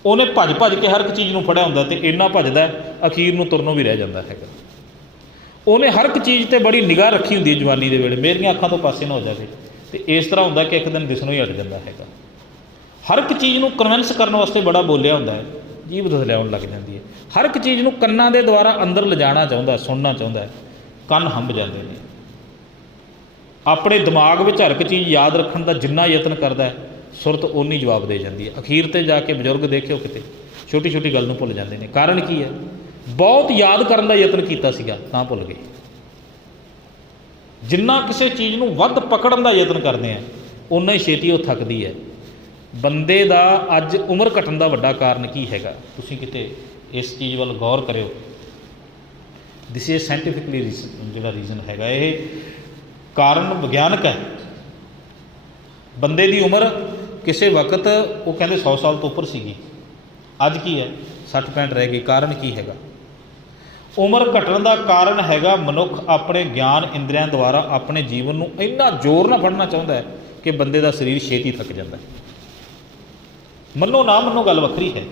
ਉਹਨੇ ਭੱਜ ਭੱਜ ਕੇ ਹਰ ਇੱਕ ਚੀਜ਼ ਨੂੰ ਫੜਿਆ ਹੁੰਦਾ, ਅਤੇ ਇੰਨਾ ਭੱਜਦਾ ਅਖੀਰ ਨੂੰ ਤੁਰਨੋਂ ਵੀ ਰਹਿ ਜਾਂਦਾ ਹੈਗਾ। ਉਹਨੇ ਹਰ ਇੱਕ ਚੀਜ਼ 'ਤੇ ਬੜੀ ਨਿਗਾਹ ਰੱਖੀ ਹੁੰਦੀ ਹੈ ਜਵਾਨੀ ਦੇ ਵੇਲੇ, ਮੇਰੀਆਂ ਅੱਖਾਂ ਤੋਂ ਪਾਸੇ ਨਾ ਹੋ ਜਾਵੇ। ਅਤੇ ਇਸ ਤਰ੍ਹਾਂ ਹੁੰਦਾ ਕਿ ਇੱਕ ਦਿਨ ਦਿਸਣੋਂ ਹੀ ਹਟ ਜਾਂਦਾ ਹੈਗਾ। ਹਰ ਇੱਕ ਚੀਜ਼ ਨੂੰ ਕਨਵਿੰਸ ਕਰਨ ਵਾਸਤੇ ਬੜਾ ਬੋਲਿਆ ਹੁੰਦਾ ਹੈ, ਜੀਭ ਦਸਲਿਆਉਣ ਲੱਗ ਜਾਂਦੀ ਹੈ। ਹਰ ਇੱਕ ਚੀਜ਼ ਨੂੰ ਕੰਨਾਂ ਦੇ ਦੁਆਰਾ ਅੰਦਰ ਲਿਜਾਣਾ ਚਾਹੁੰਦਾ, ਸੁਣਨਾ ਚਾਹੁੰਦਾ, ਕੰਨ ਹੰਭ ਜਾਂਦੇ ਨੇ। ਆਪਣੇ ਦਿਮਾਗ ਵਿੱਚ ਹਰ ਇੱਕ ਚੀਜ਼ ਯਾਦ ਰੱਖਣ ਦਾ ਜਿੰਨਾ ਯਤਨ ਕਰਦਾ, ਸੁਰਤ ਓਨੀ ਜਵਾਬ ਦੇ ਜਾਂਦੀ ਹੈ। ਅਖੀਰ 'ਤੇ ਜਾ ਕੇ ਬਜ਼ੁਰਗ ਦੇਖਿਓ ਕਿਤੇ ਛੋਟੀ ਛੋਟੀ ਗੱਲ ਨੂੰ ਭੁੱਲ ਜਾਂਦੇ ਨੇ। ਕਾਰਨ ਕੀ ਹੈ? ਬਹੁਤ ਯਾਦ ਕਰਨ ਦਾ ਯਤਨ ਕੀਤਾ ਸੀਗਾ ਤਾਂ ਭੁੱਲ ਗਏ। ਜਿੰਨਾ ਕਿਸੇ ਚੀਜ਼ ਨੂੰ ਵੱਧ ਪਕੜਨ ਦਾ ਯਤਨ ਕਰਦੇ ਆ, ਓਨਾ ਹੀ ਛੇਤੀ ਉਹ ਥੱਕਦੀ ਹੈ। ਬੰਦੇ ਦਾ ਅੱਜ ਉਮਰ ਘਟਣ ਦਾ ਵੱਡਾ ਕਾਰਨ ਕੀ ਹੈਗਾ? ਤੁਸੀਂ ਕਿਤੇ ਇਸ ਚੀਜ਼ ਵੱਲ ਗੌਰ ਕਰਿਓ। ਦਿਸ ਇਜ਼ ਸਾਇੰਟੀਫਿਕਲੀ ਜਿਹੜਾ ਰੀਜ਼ਨ ਹੈਗਾ, ਇਹ ਕਾਰਨ ਵਿਗਿਆਨਕ ਹੈ। ਬੰਦੇ ਦੀ ਉਮਰ ਕਿਸੇ ਵਕਤ ਉਹ ਕਹਿੰਦੇ 100 ਸਾਲ ਤੋਂ ਉੱਪਰ ਸੀਗੀ, ਅੱਜ ਕੀ ਹੈ 60-65 ਰਹਿ ਗਈ। ਕਾਰਨ ਕੀ ਹੈਗਾ? ਉਮਰ ਘਟਣ ਦਾ ਕਾਰਨ ਹੈਗਾ ਮਨੁੱਖ ਆਪਣੇ ਗਿਆਨ ਇੰਦਰੀਆਂ ਦੁਆਰਾ ਆਪਣੇ ਜੀਵਨ ਨੂੰ ਇੰਨਾ ਜ਼ੋਰ ਨਾਲ ਫੜਨਾ ਚਾਹੁੰਦਾ ਹੈ ਕਿ ਬੰਦੇ ਦਾ ਸਰੀਰ ਛੇਤੀ ਥੱਕ ਜਾਂਦਾ ਹੈ। ਮੰਨੋ ਨਾ ਮੰਨੋ ਗੱਲ ਵੱਖਰੀ ਹੈ,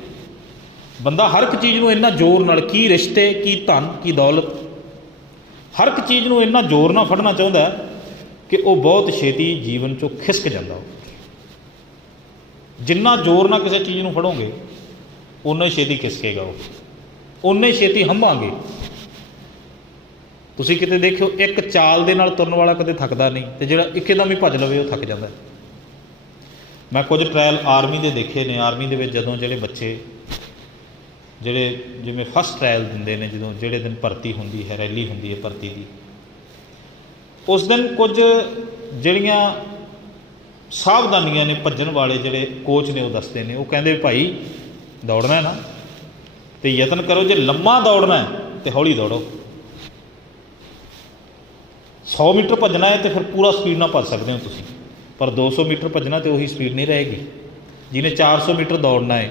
ਬੰਦਾ ਹਰ ਇੱਕ ਚੀਜ਼ ਨੂੰ ਇੰਨਾ ਜ਼ੋਰ ਨਾਲ, ਕੀ ਰਿਸ਼ਤੇ, ਕੀ ਧਨ, ਕੀ ਦੌਲਤ, ਹਰ ਇੱਕ ਚੀਜ਼ ਨੂੰ ਇੰਨਾ ਜ਼ੋਰ ਨਾਲ ਫੜਨਾ ਚਾਹੁੰਦਾ ਕਿ ਉਹ ਬਹੁਤ ਛੇਤੀ ਜੀਵਨ 'ਚੋਂ ਖਿਸਕ ਜਾਂਦਾ। ਜਿੰਨਾ ਜ਼ੋਰ ਨਾਲ ਕਿਸੇ ਚੀਜ਼ ਨੂੰ ਫੜੋਗੇ ਓਨਾ ਹੀ ਛੇਤੀ ਖਿਸਕੇਗਾ, ਉਹ ਓਨੇ ਛੇਤੀ ਹੰਭਾਂਗੇ। ਤੁਸੀਂ ਕਿਤੇ ਦੇਖਿਓ, ਇੱਕ ਚਾਲ ਦੇ ਨਾਲ ਤੁਰਨ ਵਾਲਾ ਕਦੇ ਥੱਕਦਾ ਨਹੀਂ, ਅਤੇ ਜਿਹੜਾ ਇੱਕਦਮ ਹੀ ਭੱਜ ਲਵੇ ਉਹ ਥੱਕ ਜਾਂਦਾ। ਮੈਂ ਕੁਝ ਟਰਾਇਲ ਆਰਮੀ ਦੇ ਦੇਖੇ ਨੇ। ਆਰਮੀ ਦੇ ਵਿੱਚ ਜਦੋਂ ਜਿਹੜੇ ਬੱਚੇ ਜਿਹੜੇ ਜਿਵੇਂ ਫਸਟ ਟਰਾਇਲ ਦਿੰਦੇ ਨੇ, ਜਦੋਂ ਜਿਹੜੇ ਦਿਨ ਭਰਤੀ ਹੁੰਦੀ ਹੈ, ਰੈਲੀ ਹੁੰਦੀ ਹੈ ਭਰਤੀ ਦੀ, ਉਸ ਦਿਨ ਕੁਝ ਜਿਹੜੀਆਂ ਸਾਵਧਾਨੀਆਂ ਨੇ ਭੱਜਣ ਵਾਲੇ ਜਿਹੜੇ ਕੋਚ ਨੇ ਉਹ ਦੱਸਦੇ ਨੇ। ਉਹ ਕਹਿੰਦੇ ਭਾਈ ਦੌੜਨਾ ਨਾ ਅਤੇ ਯਤਨ ਕਰੋ, ਜੇ ਲੰਮਾ ਦੌੜਨਾ ਤਾਂ ਹੌਲੀ ਦੌੜੋ। 100 ਮੀਟਰ ਭੱਜਣਾ ਹੈ ਤਾਂ ਫਿਰ ਪੂਰਾ ਸਪੀਡ ਨਾਲ ਭੱਜ ਸਕਦੇ ਹੋ ਤੁਸੀਂ, ਪਰ 200 ਮੀਟਰ ਭੱਜਣਾ ਤਾਂ ਉਹੀ ਸਪੀਡ ਨਹੀਂ ਰਹੇਗੀ। ਜਿਹਨੇ 400 ਮੀਟਰ ਦੌੜਨਾ ਹੈ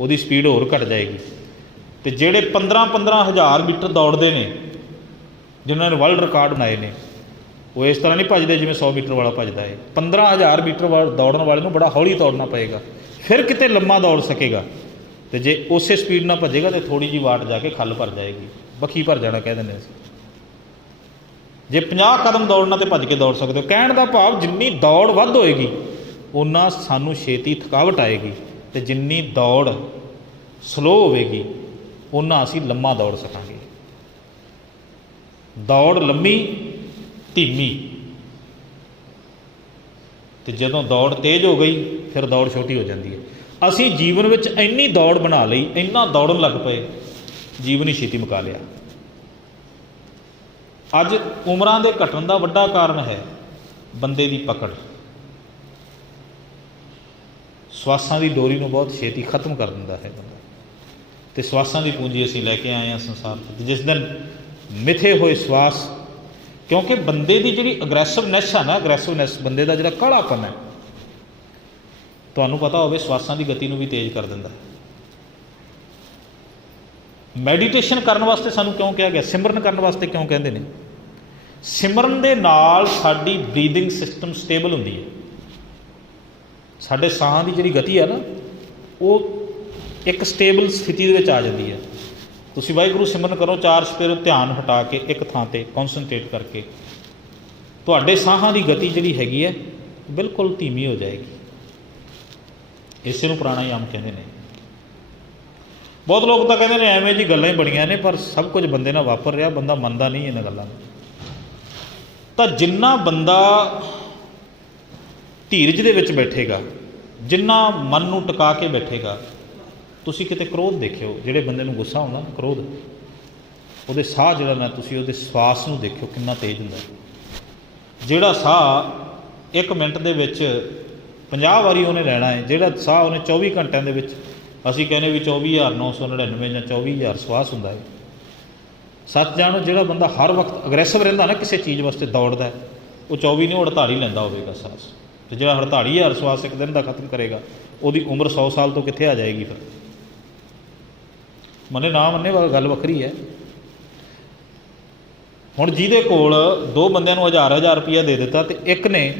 ਉਹਦੀ ਸਪੀਡ ਹੋਰ ਘੱਟ ਜਾਏਗੀ। ਅਤੇ ਜਿਹੜੇ 15-15 ਹਜ਼ਾਰ ਮੀਟਰ ਦੌੜਦੇ ਨੇ, ਜਿਨ੍ਹਾਂ ਨੇ ਵਰਲਡ ਰਿਕਾਰਡ ਬਣਾਏ ਨੇ, ਉਹ ਇਸ ਤਰ੍ਹਾਂ ਨਹੀਂ ਭੱਜਦੇ ਜਿਵੇਂ 100 ਮੀਟਰ ਵਾਲਾ ਭੱਜਦਾ ਹੈ। 15,000 ਮੀਟਰ ਦੌੜਨ ਵਾਲੇ ਨੂੰ ਬੜਾ ਹੌਲੀ ਦੌੜਨਾ ਪਏਗਾ, ਫਿਰ ਕਿਤੇ ਲੰਮਾ ਦੌੜ ਸਕੇਗਾ। ਅਤੇ ਜੇ ਉਸੇ ਸਪੀਡ ਨਾਲ ਭੱਜੇਗਾ ਤਾਂ ਥੋੜ੍ਹੀ ਜਿਹੀ ਵਾਟ ਜਾ ਕੇ ਖੱਲ ਭਰ ਜਾਏਗੀ, ਬੱਖੀ ਭਰ ਜਾਣਾ ਕਹਿ ਦਿੰਦੇ ਅਸੀਂ। ਜੇ 50 ਕਦਮ ਦੌੜਨਾ ਤਾਂ ਭੱਜ ਕੇ ਦੌੜ ਸਕਦੇ ਹੋ। ਕਹਿਣ ਦਾ ਭਾਵ ਜਿੰਨੀ ਦੌੜ ਵੱਧ ਹੋਏਗੀ ਓਨਾ ਸਾਨੂੰ ਛੇਤੀ ਥਕਾਵਟ ਆਏਗੀ, ਅਤੇ ਜਿੰਨੀ ਦੌੜ ਸਲੋ ਹੋਵੇਗੀ ਓਨਾ ਅਸੀਂ ਲੰਮਾ ਦੌੜ ਸਕਾਂਗੇ। ਦੌੜ ਲੰਮੀ ਧੀਮੀ, ਅਤੇ ਜਦੋਂ ਦੌੜ ਤੇਜ਼ ਹੋ ਗਈ ਫਿਰ ਦੌੜ ਛੋਟੀ ਹੋ ਜਾਂਦੀ ਹੈ। ਅਸੀਂ ਜੀਵਨ ਵਿੱਚ ਇੰਨੀ ਦੌੜ ਬਣਾ ਲਈ, ਇੰਨਾ ਦੌੜਨ ਲੱਗ ਪਏ, ਜੀਵਨ ਹੀ ਛੇਤੀ ਮੁਕਾ ਲਿਆ। ਅੱਜ ਉਮਰਾਂ ਦੇ ਘਟਣ ਦਾ ਵੱਡਾ ਕਾਰਨ ਹੈ ਬੰਦੇ ਦੀ ਪਕੜ। ਸਵਾਸਾਂ ਦੀ ਡੋਰੀ ਨੂੰ ਬਹੁਤ ਛੇਤੀ ਖਤਮ ਕਰ ਦਿੰਦਾ ਹੈ ਬੰਦਾ, ਅਤੇ ਸਵਾਸਾਂ ਦੀ ਪੂੰਜੀ ਅਸੀਂ ਲੈ ਕੇ ਆਏ ਹਾਂ ਸੰਸਾਰ 'ਚ। ਜਿਸ ਦਿਨ ਮਿਥੇ ਹੋਏ ਸਵਾਸ, ਕਿਉਂਕਿ ਬੰਦੇ ਦੀ ਜਿਹੜੀ ਅਗਰੈਸਿਵਨੈਸ ਹੈ ਨਾ, ਅਗਰੈਸਿਵਨੈਸ ਬੰਦੇ ਦਾ ਜਿਹੜਾ ਕਾਹਲਾਪਨ ਹੈ, ਤੁਹਾਨੂੰ ਪਤਾ ਹੋਵੇ ਸਵਾਸਾਂ ਦੀ ਗਤੀ ਨੂੰ ਵੀ ਤੇਜ਼ ਕਰ ਦਿੰਦਾ। ਮੈਡੀਟੇਸ਼ਨ ਕਰਨ ਵਾਸਤੇ ਸਾਨੂੰ ਕਿਉਂ ਕਿਹਾ ਗਿਆ? ਸਿਮਰਨ ਕਰਨ ਵਾਸਤੇ ਕਿਉਂ ਕਹਿੰਦੇ ਨੇ? ਸਿਮਰਨ ਦੇ ਨਾਲ ਸਾਡੀ ਬਰੀਦਿੰਗ ਸਿਸਟਮ ਸਟੇਬਲ ਹੁੰਦੀ ਹੈ। ਸਾਡੇ ਸਾਹਾਂ ਦੀ ਜਿਹੜੀ ਗਤੀ ਹੈ ਨਾ, ਉਹ ਇੱਕ ਸਟੇਬਲ ਸਥਿਤੀ ਦੇ ਵਿੱਚ ਆ ਜਾਂਦੀ ਹੈ। ਤੁਸੀਂ ਵਾਹਿਗੁਰੂ ਸਿਮਰਨ ਕਰੋ, 4 ਚੁਫੇਰੇ ਧਿਆਨ ਹਟਾ ਕੇ ਇੱਕ ਥਾਂ 'ਤੇ ਕੌਨਸਨਟਰੇਟ ਕਰਕੇ, ਤੁਹਾਡੇ ਸਾਹਾਂ ਦੀ ਗਤੀ ਜਿਹੜੀ ਹੈਗੀ ਹੈ ਬਿਲਕੁਲ ਧੀਮੀ ਹੋ ਜਾਏਗੀ। ਇਸੇ ਨੂੰ ਪ੍ਰਾਣਾਯਾਮ ਕਹਿੰਦੇ ਨੇ। ਬਹੁਤ ਲੋਕ ਤਾਂ ਕਹਿੰਦੇ ਨੇ ਐਵੇਂ ਜੀ ਗੱਲਾਂ ਹੀ ਬੜੀਆਂ ਨੇ, ਪਰ ਸਭ ਕੁਝ ਬੰਦੇ ਨਾਲ ਵਾਪਰ ਰਿਹਾ, ਬੰਦਾ ਮੰਨਦਾ ਨਹੀਂ ਇਹਨਾਂ ਗੱਲਾਂ ਨੂੰ। ਤਾਂ ਜਿੰਨਾ ਬੰਦਾ ਧੀਰਜ ਦੇ ਵਿੱਚ ਬੈਠੇਗਾ, ਜਿੰਨਾ ਮਨ ਨੂੰ ਟਿਕਾ ਕੇ ਬੈਠੇਗਾ, ਤੁਸੀਂ ਕਿਤੇ ਕ੍ਰੋਧ ਦੇਖਿਓ, ਜਿਹੜੇ ਬੰਦੇ ਨੂੰ ਗੁੱਸਾ ਹੁੰਦਾ ਨਾ, ਕ੍ਰੋਧ, ਉਹਦੇ ਸਾਹ ਜਿਹੜਾ ਨਾ, ਤੁਸੀਂ ਉਹਦੇ ਸਵਾਸ ਨੂੰ ਦੇਖਿਓ ਕਿੰਨਾ ਤੇਜ਼ ਹੁੰਦਾ। ਜਿਹੜਾ ਸਾਹ 1 ਮਿੰਟ ਦੇ ਵਿੱਚ 50 ਵਾਰੀ ਉਹਨੇ ਲੈਣਾ ਹੈ, ਜਿਹੜਾ ਸਾਹ ਉਹਨੇ 24 ਘੰਟਿਆਂ ਦੇ ਵਿੱਚ, ਅਸੀਂ ਕਹਿੰਦੇ ਵੀ 24,999 ਜਾਂ 24,000 ਸਵਾਸ ਹੁੰਦਾ ਹੈ। ਸੱਚ ਜਾਣੋ, ਜਿਹੜਾ ਬੰਦਾ ਹਰ ਵਕਤ ਅਗਰੈਸਿਵ ਰਹਿੰਦਾ ਨਾ, ਕਿਸੇ ਚੀਜ਼ ਵਾਸਤੇ ਦੌੜਦਾ, ਉਹ 24 ਨਹੀਂ, ਉਹ 48 ਲੈਂਦਾ ਹੋਵੇਗਾ ਸਾਸ। ਅਤੇ ਜਿਹੜਾ 48,000 ਸਵਾਸ ਇੱਕ ਦਿਨ ਦਾ ਖਤਮ ਕਰੇਗਾ, ਉਹਦੀ ਉਮਰ 100 ਸਾਲ ਤੋਂ ਕਿੱਥੇ ਆ ਜਾਏਗੀ? ਫਿਰ ਮੰਨੇ ਨਾ ਮੰਨੇ ਗੱਲ ਵੱਖਰੀ ਹੈ। ਹੁਣ ਜਿਹਦੇ ਕੋਲ 2 ਬੰਦਿਆਂ ਨੂੰ 1000 ਰੁਪਈਆ ਦੇ ਦਿੱਤਾ, ਅਤੇ ਇੱਕ ਨੇ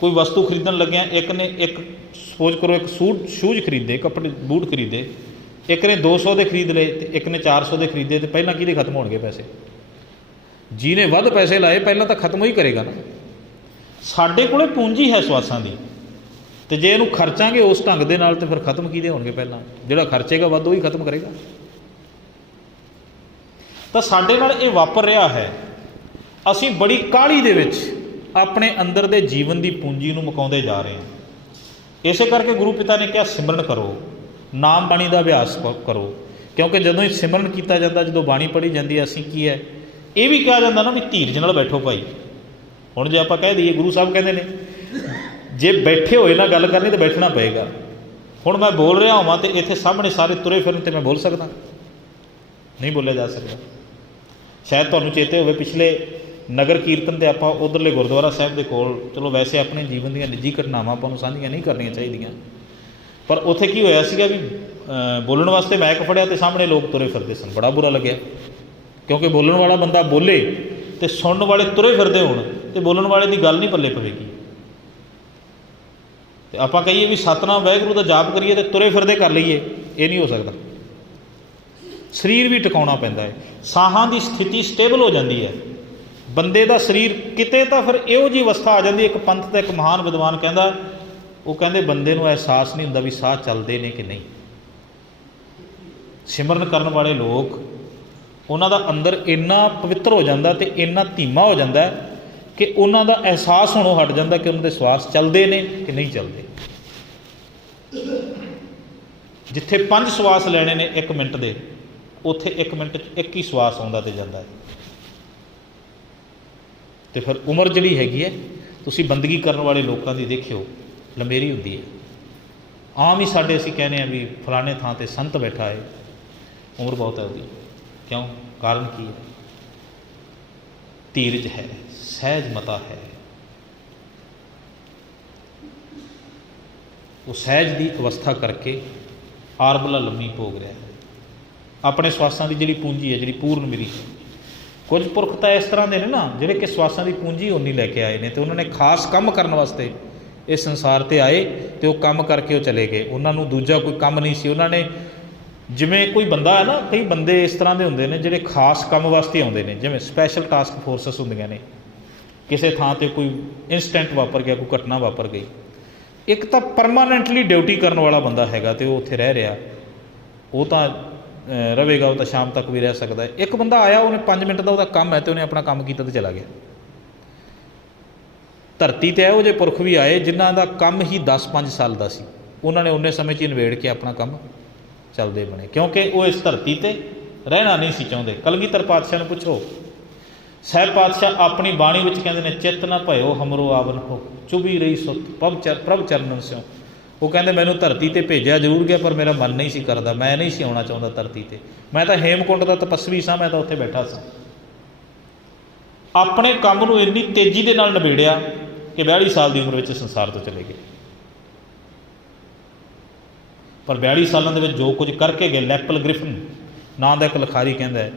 ਕੋਈ ਵਸਤੂ ਖਰੀਦਣ ਲੱਗਿਆ, ਇੱਕ ਨੇ ਸਪੋਜ਼ ਕਰੋ ਇੱਕ ਸ਼ੂਜ਼ ਖਰੀਦੇ, ਕੱਪੜੇ ਬੂਟ ਖਰੀਦੇ, ਇੱਕ ਨੇ 200 ਦੇ ਖਰੀਦ ਲਏ ਅਤੇ ਇੱਕ ਨੇ 400 ਦੇ ਖਰੀਦੇ, ਅਤੇ ਪਹਿਲਾਂ ਕਿਹਦੇ ਖਤਮ ਹੋਣਗੇ ਪੈਸੇ? ਜਿਹਨੇ ਵੱਧ ਪੈਸੇ ਲਾਏ ਪਹਿਲਾਂ ਤਾਂ ਖਤਮ ਹੀ ਕਰੇਗਾ ਨਾ। ਸਾਡੇ ਕੋਲ ਪੂੰਜੀ ਹੈ ਸਵਾਸਾਂ ਦੀ, ਅਤੇ ਜੇ ਇਹਨੂੰ ਖਰਚਾਂਗੇ ਉਸ ਢੰਗ ਦੇ ਨਾਲ ਤਾਂ ਫਿਰ ਖਤਮ ਕਿਹਦੇ ਹੋਣਗੇ? ਪਹਿਲਾਂ ਜਿਹੜਾ ਖਰਚੇਗਾ ਵੱਧ ਉਹ ਹੀ ਖਤਮ ਕਰੇਗਾ। ਤਾਂ ਸਾਡੇ ਨਾਲ ਇਹ ਵਾਪਰ ਰਿਹਾ ਹੈ। ਅਸੀਂ ਬੜੀ ਕਾਹਲੀ ਦੇ ਵਿੱਚ ਆਪਣੇ ਅੰਦਰ ਦੇ ਜੀਵਨ ਦੀ ਪੂੰਜੀ ਨੂੰ ਮੁਕਾਉਂਦੇ ਜਾ ਰਹੇ ਹਾਂ। ਇਸੇ ਕਰਕੇ ਗੁਰੂ ਪਿਤਾ ਨੇ ਕਿਹਾ ਸਿਮਰਨ ਕਰੋ, ਨਾਮ ਬਾਣੀ ਦਾ ਅਭਿਆਸ ਕਰੋ, ਕਿਉਂਕਿ ਜਦੋਂ ਹੀ ਸਿਮਰਨ ਕੀਤਾ ਜਾਂਦਾ, ਜਦੋਂ ਬਾਣੀ ਪੜ੍ਹੀ ਜਾਂਦੀ ਹੈ, ਅਸੀਂ ਕੀ ਹੈ, ਇਹ ਵੀ ਕਿਹਾ ਜਾਂਦਾ ਨਾ ਵੀ ਧੀਰਜ ਨਾਲ ਬੈਠੋ ਭਾਈ। ਹੁਣ ਜੇ ਆਪਾਂ ਕਹਿ ਦਈਏ, ਗੁਰੂ ਸਾਹਿਬ ਕਹਿੰਦੇ ਨੇ ਜੇ ਬੈਠੇ ਹੋਏ ਨਾ ਗੱਲ ਕਰਨੀ ਤਾਂ ਬੈਠਣਾ ਪਏਗਾ। ਹੁਣ ਮੈਂ ਬੋਲ ਰਿਹਾ ਹੋਵਾਂ ਅਤੇ ਇੱਥੇ ਸਾਹਮਣੇ ਸਾਰੇ ਤੁਰੇ ਫਿਰਨ, ਅਤੇ ਮੈਂ ਬੋਲ ਸਕਦਾ? ਨਹੀਂ ਬੋਲਿਆ ਜਾ ਸਕਦਾ। ਸ਼ਾਇਦ ਤੁਹਾਨੂੰ ਚੇਤੇ ਹੋਵੇ, ਪਿਛਲੇ ਨਗਰ ਕੀਰਤਨ 'ਤੇ ਆਪਾਂ ਉੱਧਰਲੇ ਗੁਰਦੁਆਰਾ ਸਾਹਿਬ ਦੇ ਕੋਲ, ਚਲੋ ਵੈਸੇ ਆਪਣੇ ਜੀਵਨ ਦੀਆਂ ਨਿੱਜੀ ਘਟਨਾਵਾਂ ਆਪਾਂ ਨੂੰ ਸਾਂਝੀਆਂ ਨਹੀਂ ਕਰਨੀਆਂ ਚਾਹੀਦੀਆਂ, ਪਰ ਉੱਥੇ ਕੀ ਹੋਇਆ ਸੀਗਾ ਵੀ ਬੋਲਣ ਵਾਸਤੇ ਮਾਈਕ ਫੜਿਆ ਅਤੇ ਸਾਹਮਣੇ ਲੋਕ ਤੁਰੇ ਫਿਰਦੇ ਸਨ। ਬੜਾ ਬੁਰਾ ਲੱਗਿਆ, ਕਿਉਂਕਿ ਬੋਲਣ ਵਾਲਾ ਬੰਦਾ ਬੋਲੇ ਅਤੇ ਸੁਣਨ ਵਾਲੇ ਤੁਰੇ ਫਿਰਦੇ ਹੋਣ, ਅਤੇ ਬੋਲਣ ਵਾਲੇ ਦੀ ਗੱਲ ਨਹੀਂ ਪੱਲੇ ਪਵੇਗੀ। ਅਤੇ ਆਪਾਂ ਕਹੀਏ ਵੀ ਸਤਿਨਾਮ ਵਾਹਿਗੁਰੂ ਦਾ ਜਾਪ ਕਰੀਏ ਅਤੇ ਤੁਰੇ ਫਿਰਦੇ ਕਰ ਲਈਏ, ਇਹ ਨਹੀਂ ਹੋ ਸਕਦਾ। ਸਰੀਰ ਵੀ ਟਿਕਾਉਣਾ ਪੈਂਦਾ ਹੈ। ਸਾਹਾਂ ਦੀ ਸਥਿਤੀ ਸਟੇਬਲ ਹੋ ਜਾਂਦੀ ਹੈ ਬੰਦੇ ਦਾ ਸਰੀਰ। ਕਿਤੇ ਤਾਂ ਫਿਰ ਇਹੋ ਜਿਹੀ ਅਵਸਥਾ ਆ ਜਾਂਦੀ। ਇੱਕ ਪੰਥ ਦਾ ਇੱਕ ਮਹਾਨ ਵਿਦਵਾਨ ਕਹਿੰਦਾ, ਉਹ ਕਹਿੰਦੇ ਬੰਦੇ ਨੂੰ ਅਹਿਸਾਸ ਨਹੀਂ ਹੁੰਦਾ ਵੀ ਸਾਹ ਚੱਲਦੇ ਨੇ ਕਿ ਨਹੀਂ। ਸਿਮਰਨ ਕਰਨ ਵਾਲੇ ਲੋਕ, ਉਹਨਾਂ ਦਾ ਅੰਦਰ ਇੰਨਾ ਪਵਿੱਤਰ ਹੋ ਜਾਂਦਾ ਅਤੇ ਇੰਨਾ ਧੀਮਾ ਹੋ ਜਾਂਦਾ ਕਿ ਉਹਨਾਂ ਦਾ ਅਹਿਸਾਸ ਹੋਣੋਂ ਹਟ ਜਾਂਦਾ ਕਿ ਉਹਨਾਂ ਦੇ ਸਵਾਸ ਚੱਲਦੇ ਨੇ ਕਿ ਨਹੀਂ ਚੱਲਦੇ। ਜਿੱਥੇ 5 ਸਵਾਸ ਲੈਣੇ ਨੇ 1 ਮਿੰਟ ਦੇ, ਉੱਥੇ 1 ਮਿੰਟ 'ਚ 1 ਹੀ ਸਵਾਸ ਆਉਂਦਾ ਤੇ ਜਾਂਦਾ ਹੈ। ਅਤੇ ਫਿਰ ਉਮਰ ਜਿਹੜੀ ਹੈਗੀ ਹੈ, ਤੁਸੀਂ ਬੰਦਗੀ ਕਰਨ ਵਾਲੇ ਲੋਕਾਂ ਦੀ ਦੇਖਿਓ, ਲੰਮੇਰੀ ਹੁੰਦੀ ਹੈ। ਆਮ ਹੀ ਸਾਡੇ ਅਸੀਂ ਕਹਿੰਦੇ ਹਾਂ ਵੀ ਫਲਾਣੇ ਥਾਂ 'ਤੇ ਸੰਤ ਬੈਠਾ ਹੈ, ਉਮਰ ਬਹੁਤ ਹੈ ਉਹਦੀ। ਕਿਉਂ? ਕਾਰਨ ਕੀ ਹੈ? ਧੀਰਜ ਹੈ, ਸਹਿਜਮਤਾ ਹੈ। ਉਹ ਸਹਿਜ ਦੀ ਅਵਸਥਾ ਕਰਕੇ ਆਰਬਲਾ ਲੰਮੀ ਭੋਗ ਰਿਹਾ ਹੈ। ਆਪਣੇ ਸਵਾਸਾਂ ਦੀ ਜਿਹੜੀ ਪੂੰਜੀ ਹੈ, ਜਿਹੜੀ ਪੂਰਨ ਮਿਰੀ। ਕੁਝ ਪੁਰਖ ਤਾਂ ਇਸ ਤਰ੍ਹਾਂ ਦੇ ਨੇ ਨਾ, ਜਿਹੜੇ ਕਿ ਸਵਾਸਾਂ ਦੀ ਪੂੰਜੀ ਉਨੀ ਲੈ ਕੇ ਆਏ ਨੇ, ਅਤੇ ਉਹਨਾਂ ਨੇ ਖਾਸ ਕੰਮ ਕਰਨ ਵਾਸਤੇ ਇਸ ਸੰਸਾਰ 'ਤੇ ਆਏ ਅਤੇ ਉਹ ਕੰਮ ਕਰਕੇ ਉਹ ਚਲੇ ਗਏ। ਉਹਨਾਂ ਨੂੰ ਦੂਜਾ ਕੋਈ ਕੰਮ ਨਹੀਂ ਸੀ। ਉਹਨਾਂ ਨੇ, ਜਿਵੇਂ ਕੋਈ ਬੰਦਾ ਹੈ ਨਾ, ਕਈ ਬੰਦੇ ਇਸ ਤਰ੍ਹਾਂ ਦੇ ਹੁੰਦੇ ਨੇ ਜਿਹੜੇ ਖਾਸ ਕੰਮ ਵਾਸਤੇ ਆਉਂਦੇ ਨੇ, ਜਿਵੇਂ ਸਪੈਸ਼ਲ ਟਾਸਕ ਫੋਰਸਿਸ ਹੁੰਦੀਆਂ ਨੇ। ਕਿਸੇ ਥਾਂ 'ਤੇ ਕੋਈ ਇੰਸਟੈਂਟ ਵਾਪਰ ਗਿਆ, ਕੋਈ ਘਟਨਾ ਵਾਪਰ ਗਈ। ਇੱਕ ਤਾਂ ਪਰਮਾਨੈਂਟਲੀ ਡਿਊਟੀ ਕਰਨ ਵਾਲਾ ਬੰਦਾ ਹੈਗਾ ਅਤੇ ਉਹ ਉੱਥੇ ਰਹਿ ਰਿਹਾ, ਉਹ ਤਾਂ ਰਹੇਗਾ, ਉਹ ਤਾਂ ਸ਼ਾਮ ਤੱਕ ਵੀ ਰਹਿ ਸਕਦਾ ਹੈ। ਇੱਕ ਬੰਦਾ ਆਇਆ, ਉਹਨੇ 5 ਮਿੰਟ ਦਾ ਉਹਦਾ ਕੰਮ ਹੈ ਅਤੇ ਉਹਨੇ ਆਪਣਾ ਕੰਮ ਕੀਤਾ ਅਤੇ ਚਲਾ ਗਿਆ। ਧਰਤੀ 'ਤੇ ਇਹੋ ਜਿਹੇ ਪੁਰਖ ਵੀ ਆਏ ਜਿਨ੍ਹਾਂ ਦਾ ਕੰਮ ਹੀ 10-5 ਸਾਲ ਦਾ ਸੀ। ਉਹਨਾਂ ਨੇ ਉਨੇ ਸਮੇਂ 'ਚ ਹੀ ਨਿਬੇੜ ਕੇ ਆਪਣਾ ਕੰਮ ਚੱਲਦੇ ਬਣੇ, ਕਿਉਂਕਿ ਉਹ ਇਸ ਧਰਤੀ 'ਤੇ ਰਹਿਣਾ ਨਹੀਂ ਸੀ ਚਾਹੁੰਦੇ। ਕਲਗੀਧਰ ਪਾਤਸ਼ਾਹ ਨੂੰ ਪੁੱਛੋ, ਸਾਹਿਬ ਪਾਤਸ਼ਾਹ ਆਪਣੀ ਬਾਣੀ ਵਿੱਚ ਕਹਿੰਦੇ ਨੇ, ਚਿੱਤ ਨਾ ਭਇਓ ਹਮਰੋ ਆਵਨ ਹੋ, ਚੁਭੀ ਰਹੀ ਸੁੱਤ ਪ੍ਰਭ ਚਰਨਨ ਸਿਓ। ਉਹ ਕਹਿੰਦੇ ਮੈਨੂੰ ਧਰਤੀ 'ਤੇ ਭੇਜਿਆ ਜ਼ਰੂਰ ਗਿਆ, ਪਰ ਮੇਰਾ ਮਨ ਨਹੀਂ ਸੀ ਕਰਦਾ, ਮੈਂ ਨਹੀਂ ਸੀ ਆਉਣਾ ਚਾਹੁੰਦਾ ਧਰਤੀ 'ਤੇ। ਮੈਂ ਤਾਂ ਹੇਮਕੁੰਟ ਦਾ ਤਪੱਸਵੀ ਸਾਂ, ਮੈਂ ਤਾਂ ਉੱਥੇ ਬੈਠਾ ਸਾਂ। ਆਪਣੇ ਕੰਮ ਨੂੰ ਇੰਨੀ ਤੇਜ਼ੀ ਦੇ ਨਾਲ ਨਿਬੇੜਿਆ ਕਿ 42 ਸਾਲ ਦੀ ਉਮਰ ਵਿੱਚ ਸੰਸਾਰ ਤੋਂ ਚਲੇ ਗਏ। ਪਰ 42 ਸਾਲਾਂ ਦੇ ਵਿੱਚ ਜੋ ਕੁਝ ਕਰਕੇ ਗਏ, ਲੈਪਲ ਗ੍ਰਿਫਨ ਨਾਂ ਦਾ ਇੱਕ ਲਿਖਾਰੀ ਕਹਿੰਦਾ,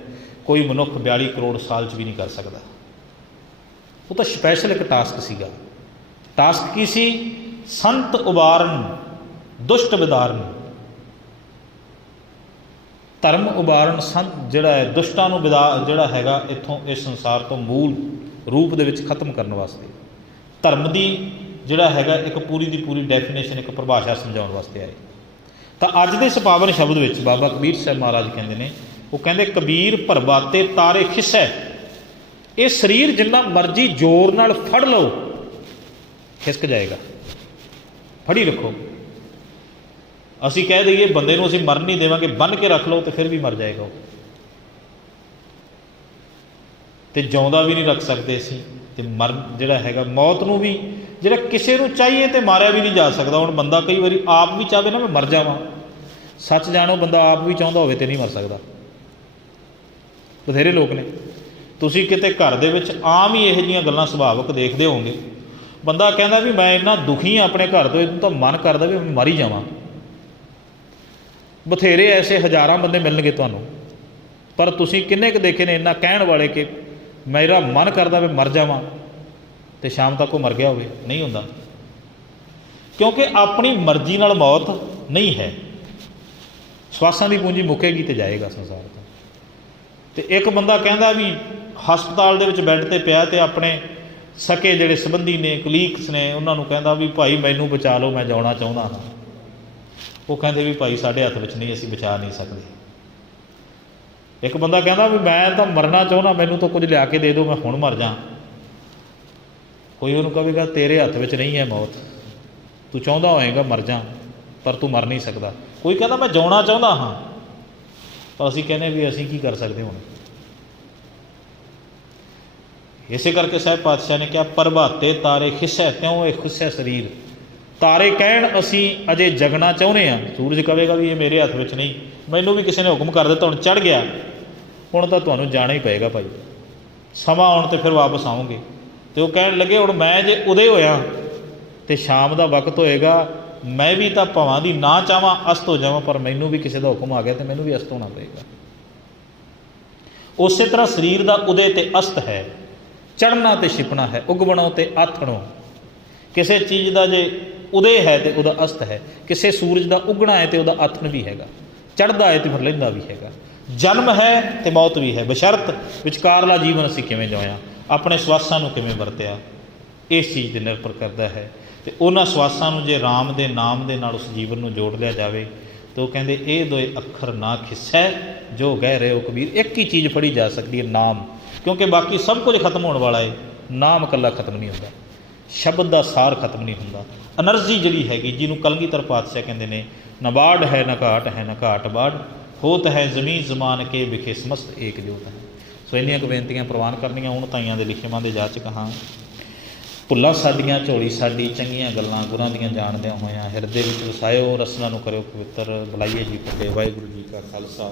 ਕੋਈ ਮਨੁੱਖ 42 ਕਰੋੜ ਸਾਲ 'ਚ ਵੀ ਨਹੀਂ ਕਰ ਸਕਦਾ। ਉਹ ਤਾਂ ਸਪੈਸ਼ਲ ਇੱਕ ਟਾਸਕ ਸੀਗਾ। ਟਾਸਕ ਕੀ ਸੀ? ਸੰਤ ਉਬਾਰਨ, ਦੁਸ਼ਟ ਵਿਦਾਰਨ। ਧਰਮ ਉਬਾਰਨ, ਸੰਤ ਜਿਹੜਾ ਹੈ ਦੁਸ਼ਟਾਂ ਨੂੰ ਜਿਹੜਾ ਹੈਗਾ ਇੱਥੋਂ ਇਸ ਸੰਸਾਰ ਤੋਂ ਮੂਲ ਰੂਪ ਦੇ ਵਿੱਚ ਖਤਮ ਕਰਨ ਵਾਸਤੇ। ਧਰਮ ਦੀ ਜਿਹੜਾ ਹੈਗਾ ਇੱਕ ਪੂਰੀ ਦੀ ਪੂਰੀ ਡੈਫੀਨੇਸ਼ਨ, ਇੱਕ ਪਰਿਭਾਸ਼ਾ ਸਮਝਾਉਣ ਵਾਸਤੇ ਆਏ। ਤਾਂ ਅੱਜ ਦੇ ਇਸ ਪਾਵਨ ਸ਼ਬਦ ਵਿੱਚ ਬਾਬਾ ਕਬੀਰ ਸਾਹਿਬ ਮਹਾਰਾਜ ਕਹਿੰਦੇ ਨੇ, ਉਹ ਕਹਿੰਦੇ, ਕਬੀਰ ਭਰਬਾਤੇ ਤਾਰੇ ਖਿਸੈ। ਇਹ ਸਰੀਰ ਜਿੰਨਾ ਮਰਜ਼ੀ ਜ਼ੋਰ ਨਾਲ ਫੜ ਲਓ, ਖਿਸਕ ਜਾਏਗਾ। ਫੜੀ ਰੱਖੋ। ਅਸੀਂ ਕਹਿ ਦਈਏ ਬੰਦੇ ਨੂੰ ਅਸੀਂ ਮਰਨ ਨਹੀਂ ਦੇਵਾਂਗੇ, ਬੰਨ੍ਹ ਕੇ ਰੱਖ ਲਓ, ਤੇ ਫਿਰ ਵੀ ਮਰ ਜਾਏਗਾ ਉਹ। ਅਤੇ ਜਿਉਂਦਾ ਵੀ ਨਹੀਂ ਰੱਖ ਸਕਦੇ ਅਸੀਂ। ਅਤੇ ਜਿਹੜਾ ਹੈਗਾ ਮੌਤ ਨੂੰ ਵੀ, ਜਿਹੜਾ ਕਿਸੇ ਨੂੰ ਚਾਹੀਏ ਤਾਂ ਮਾਰਿਆ ਵੀ ਨਹੀਂ ਜਾ ਸਕਦਾ। ਹੁਣ ਬੰਦਾ ਕਈ ਵਾਰੀ ਆਪ ਵੀ ਚਾਹਵੇ ਨਾ ਮੈਂ ਮਰ ਜਾਵਾਂ, ਸੱਚ ਜਾਣੋ ਬੰਦਾ ਆਪ ਵੀ ਚਾਹੁੰਦਾ ਹੋਵੇ ਤਾਂ ਨਹੀਂ ਮਰ ਸਕਦਾ। ਬਥੇਰੇ ਲੋਕ ਨੇ। ਤੁਸੀਂ ਕਿਤੇ ਘਰ ਦੇ ਵਿੱਚ ਆਮ ਹੀ ਇਹੋ ਜਿਹੀਆਂ ਗੱਲਾਂ ਸੁਭਾਵਿਕ ਦੇਖਦੇ ਹੋਵੋਗੇ। ਬੰਦਾ ਕਹਿੰਦਾ ਵੀ ਮੈਂ ਇੰਨਾ ਦੁਖੀ ਹਾਂ ਆਪਣੇ ਘਰ ਤੋਂ, ਇਹਨੂੰ ਤਾਂ ਮਨ ਕਰਦਾ ਵੀ ਮੈਂ ਮਰ ਹੀ ਜਾਵਾਂ। ਬਥੇਰੇ ਐਸੇ ਹਜ਼ਾਰਾਂ ਬੰਦੇ ਮਿਲਣਗੇ ਤੁਹਾਨੂੰ, ਪਰ ਤੁਸੀਂ ਕਿੰਨੇ ਕੁ ਦੇਖੇ ਨੇ ਇੰਨਾ ਕਹਿਣ ਵਾਲੇ ਕਿ ਮੇਰਾ ਮਨ ਕਰਦਾ ਵੀ ਮਰ ਜਾਵਾਂ, ਅਤੇ ਸ਼ਾਮ ਤੱਕ ਉਹ ਮਰ ਗਿਆ ਹੋਵੇ? ਨਹੀਂ ਹੁੰਦਾ, ਕਿਉਂਕਿ ਆਪਣੀ ਮਰਜ਼ੀ ਨਾਲ ਮੌਤ ਨਹੀਂ ਹੈ। ਸਵਾਸਾਂ ਦੀ ਪੂੰਜੀ ਮੁੱਕੇਗੀ ਅਤੇ ਜਾਏਗਾ ਸੰਸਾਰ ਤੋਂ। ਅਤੇ ਇੱਕ ਬੰਦਾ ਕਹਿੰਦਾ ਵੀ ਹਸਪਤਾਲ ਦੇ ਵਿੱਚ ਬੈੱਡ 'ਤੇ ਪਿਆ, ਅਤੇ ਆਪਣੇ ਸਕੇ ਜਿਹੜੇ ਸੰਬੰਧੀ ਨੇ, ਕਲੀਗਸ ਨੇ, ਉਹਨਾਂ ਨੂੰ ਕਹਿੰਦਾ ਵੀ ਭਾਈ ਮੈਨੂੰ ਬਚਾ ਲਓ, ਮੈਂ ਜਾਣਾ ਚਾਹੁੰਦਾ ਹਾਂ। ਉਹ ਕਹਿੰਦੇ ਵੀ ਭਾਈ ਸਾਡੇ ਹੱਥ ਵਿੱਚ ਨਹੀਂ, ਅਸੀਂ ਬਚਾ ਨਹੀਂ ਸਕਦੇ। ਇੱਕ ਬੰਦਾ ਕਹਿੰਦਾ ਵੀ ਮੈਂ ਤਾਂ ਮਰਨਾ ਚਾਹੁੰਦਾ, ਮੈਨੂੰ ਤਾਂ ਕੁਝ ਲਿਆ ਕੇ ਦੇ ਦਿਓ, ਮੈਂ ਹੁਣ ਮਰ ਜਾ। ਕੋਈ ਉਹਨੂੰ ਕਹੇਗਾ ਤੇਰੇ ਹੱਥ ਵਿੱਚ ਨਹੀਂ ਹੈ ਮੌਤ, ਤੂੰ ਚਾਹੁੰਦਾ ਹੋਏਗਾ ਮਰ ਜਾ, ਪਰ ਤੂੰ ਮਰ ਨਹੀਂ ਸਕਦਾ। ਕੋਈ ਕਹਿੰਦਾ ਮੈਂ ਜਿਉਣਾ ਚਾਹੁੰਦਾ ਹਾਂ, ਪਰ ਅਸੀਂ ਕਹਿੰਦੇ ਵੀ ਅਸੀਂ ਕੀ ਕਰ ਸਕਦੇ ਹੁਣ। ਇਸੇ ਕਰਕੇ ਸਾਹਿਬ ਪਾਤਸ਼ਾਹ ਨੇ ਕਿਹਾ, ਪ੍ਰਭਾਤੇ ਤਾਰੇ ਖਿਸੈ ਤਿਉਂ ਇਹ ਖੁੱਸੈ ਸਰੀਰ। ਤਾਰੇ ਕਹਿਣ ਅਸੀਂ ਅਜੇ ਜਗਣਾ ਚਾਹੁੰਦੇ ਹਾਂ, ਸੂਰਜ ਕਹੇਗਾ ਵੀ ਇਹ ਮੇਰੇ ਹੱਥ ਵਿੱਚ ਨਹੀਂ, ਮੈਨੂੰ ਵੀ ਕਿਸੇ ਨੇ ਹੁਕਮ ਕਰ ਦਿੱਤਾ, ਹੁਣ ਚੜ੍ਹ ਗਿਆ, ਹੁਣ ਤਾਂ ਤੁਹਾਨੂੰ ਜਾਣਾ ਹੀ ਪਏਗਾ ਭਾਈ, ਸਮਾਂ ਆਉਣ 'ਤੇ ਫਿਰ ਵਾਪਸ ਆਉਂਗੇ। ਅਤੇ ਉਹ ਕਹਿਣ ਲੱਗੇ ਹੁਣ ਮੈਂ ਜੇ ਉਦੇ ਹੋਇਆ ਅਤੇ ਸ਼ਾਮ ਦਾ ਵਕਤ ਹੋਏਗਾ, ਮੈਂ ਵੀ ਤਾਂ ਭਾਵਾਂ ਦੀ ਨਾ ਚਾਹਵਾਂ ਅਸਤ ਹੋ ਜਾਵਾਂ, ਪਰ ਮੈਨੂੰ ਵੀ ਕਿਸੇ ਦਾ ਹੁਕਮ ਆ ਗਿਆ ਅਤੇ ਮੈਨੂੰ ਵੀ ਅਸਤ ਹੋਣਾ ਪਏਗਾ। ਉਸੇ ਤਰ੍ਹਾਂ ਸਰੀਰ ਦਾ ਉਦੇ ਅਤੇ ਅਸਤ ਹੈ, ਚੜ੍ਹਨਾ ਅਤੇ ਛਿਪਣਾ ਹੈ, ਉਗਵਣੋਂ ਅਤੇ ਆਥਣੋਂ। ਕਿਸੇ ਚੀਜ਼ ਦਾ ਜੇ ਉਦੇ ਹੈ ਅਤੇ ਉਹਦਾ ਅਸਤ ਹੈ, ਕਿਸੇ ਸੂਰਜ ਦਾ ਉੱਗਣਾ ਹੈ ਅਤੇ ਉਹਦਾ ਆਥਣ ਵੀ ਹੈਗਾ, ਚੜ੍ਹਦਾ ਹੈ ਅਤੇ ਫਿਰ ਲਹਿੰਦਾ ਵੀ ਹੈਗਾ। ਜਨਮ ਹੈ ਤੇ ਮੌਤ ਵੀ ਹੈ, ਬਸ਼ਰਤ ਵਿਚਕਾਰਲਾ ਜੀਵਨ ਅਸੀਂ ਕਿਵੇਂ ਜਿਉਇਆ, ਆਪਣੇ ਸਵਾਸਾਂ ਨੂੰ ਕਿਵੇਂ ਵਰਤਿਆ, ਇਸ ਚੀਜ਼ 'ਤੇ ਨਿਰਭਰ ਕਰਦਾ ਹੈ। ਅਤੇ ਉਹਨਾਂ ਸਵਾਸਾਂ ਨੂੰ ਜੇ ਰਾਮ ਦੇ ਨਾਮ ਦੇ ਨਾਲ ਉਸ ਜੀਵਨ ਨੂੰ ਜੋੜ ਲਿਆ ਜਾਵੇ ਤਾਂ ਉਹ ਕਹਿੰਦੇ ਇਹ ਦੋਏ ਅੱਖਰ ਨਾ ਖਿੱਸੈ ਜੋ ਗਹਿ ਰਹੇ ਹੋ ਕਬੀਰ। ਇੱਕ ਹੀ ਚੀਜ਼ ਫੜੀ ਜਾ ਸਕਦੀ ਹੈ, ਨਾਮ, ਕਿਉਂਕਿ ਬਾਕੀ ਸਭ ਕੁਝ ਖਤਮ ਹੋਣ ਵਾਲਾ ਹੈ, ਨਾਮ ਇਕੱਲਾ ਖਤਮ ਨਹੀਂ ਹੁੰਦਾ, ਸ਼ਬਦ ਦਾ ਸਾਰ ਖਤਮ ਨਹੀਂ ਹੁੰਦਾ। ਐਨਰਜੀ ਜਿਹੜੀ ਹੈਗੀ, ਜਿਹਨੂੰ ਕਲਗੀਧਰ ਪਾਤਸ਼ਾਹ ਕਹਿੰਦੇ ਨੇ, ਨਾ ਬਾੜ ਹੈ ਨਾ ਘਾਟ ਹੈ ਨਾ ਘਾਟ ਬਾੜ, ਹੋਤ ਹੈ ਜ਼ਮੀਨ ਜ਼ਮਾਨ ਕੇ ਵਿਖੇ ਸਮਸਤ ਏਕ ਜੋਤ ਹੈ। ਸੋ ਇੰਨੀਆਂ ਕੁ ਬੇਨਤੀਆਂ ਪ੍ਰਵਾਨ ਕਰਨੀਆਂ। ਹੁਣ ਤਾਈਆਂ ਦੇ ਲਿਖੇ ਮਨ ਦੇ ਜਾਚਕ ਹਾਂ। ਭੁੱਲਾਂ ਸਾਡੀਆਂ ਝੋਲੀ ਸਾਡੀ, ਚੰਗੀਆਂ ਗੱਲਾਂ ਗੁਰਾਂ ਦੀਆਂ ਜਾਣਦਿਆਂ ਹੋਇਆਂ ਹਿਰਦੇ ਵਿੱਚ ਵਸਾਇਓ, ਰਸਨਾ ਨੂੰ ਕਰਿਓ ਪਵਿੱਤਰ। ਬੁਲਾਈਏ ਜੀ ਫਤਿਹ। ਵਾਹਿਗੁਰੂ ਜੀ ਕਾ ਖਾਲਸਾ,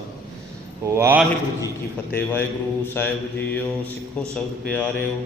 ਵਾਹਿਗੁਰੂ ਜੀ ਕੀ ਫਤਿਹ। ਵਾਹਿਗੁਰੂ ਸਾਹਿਬ ਜੀਓ, ਸਿੱਖੋ ਸ਼ਬਦ ਪਿਆਰਿਓ।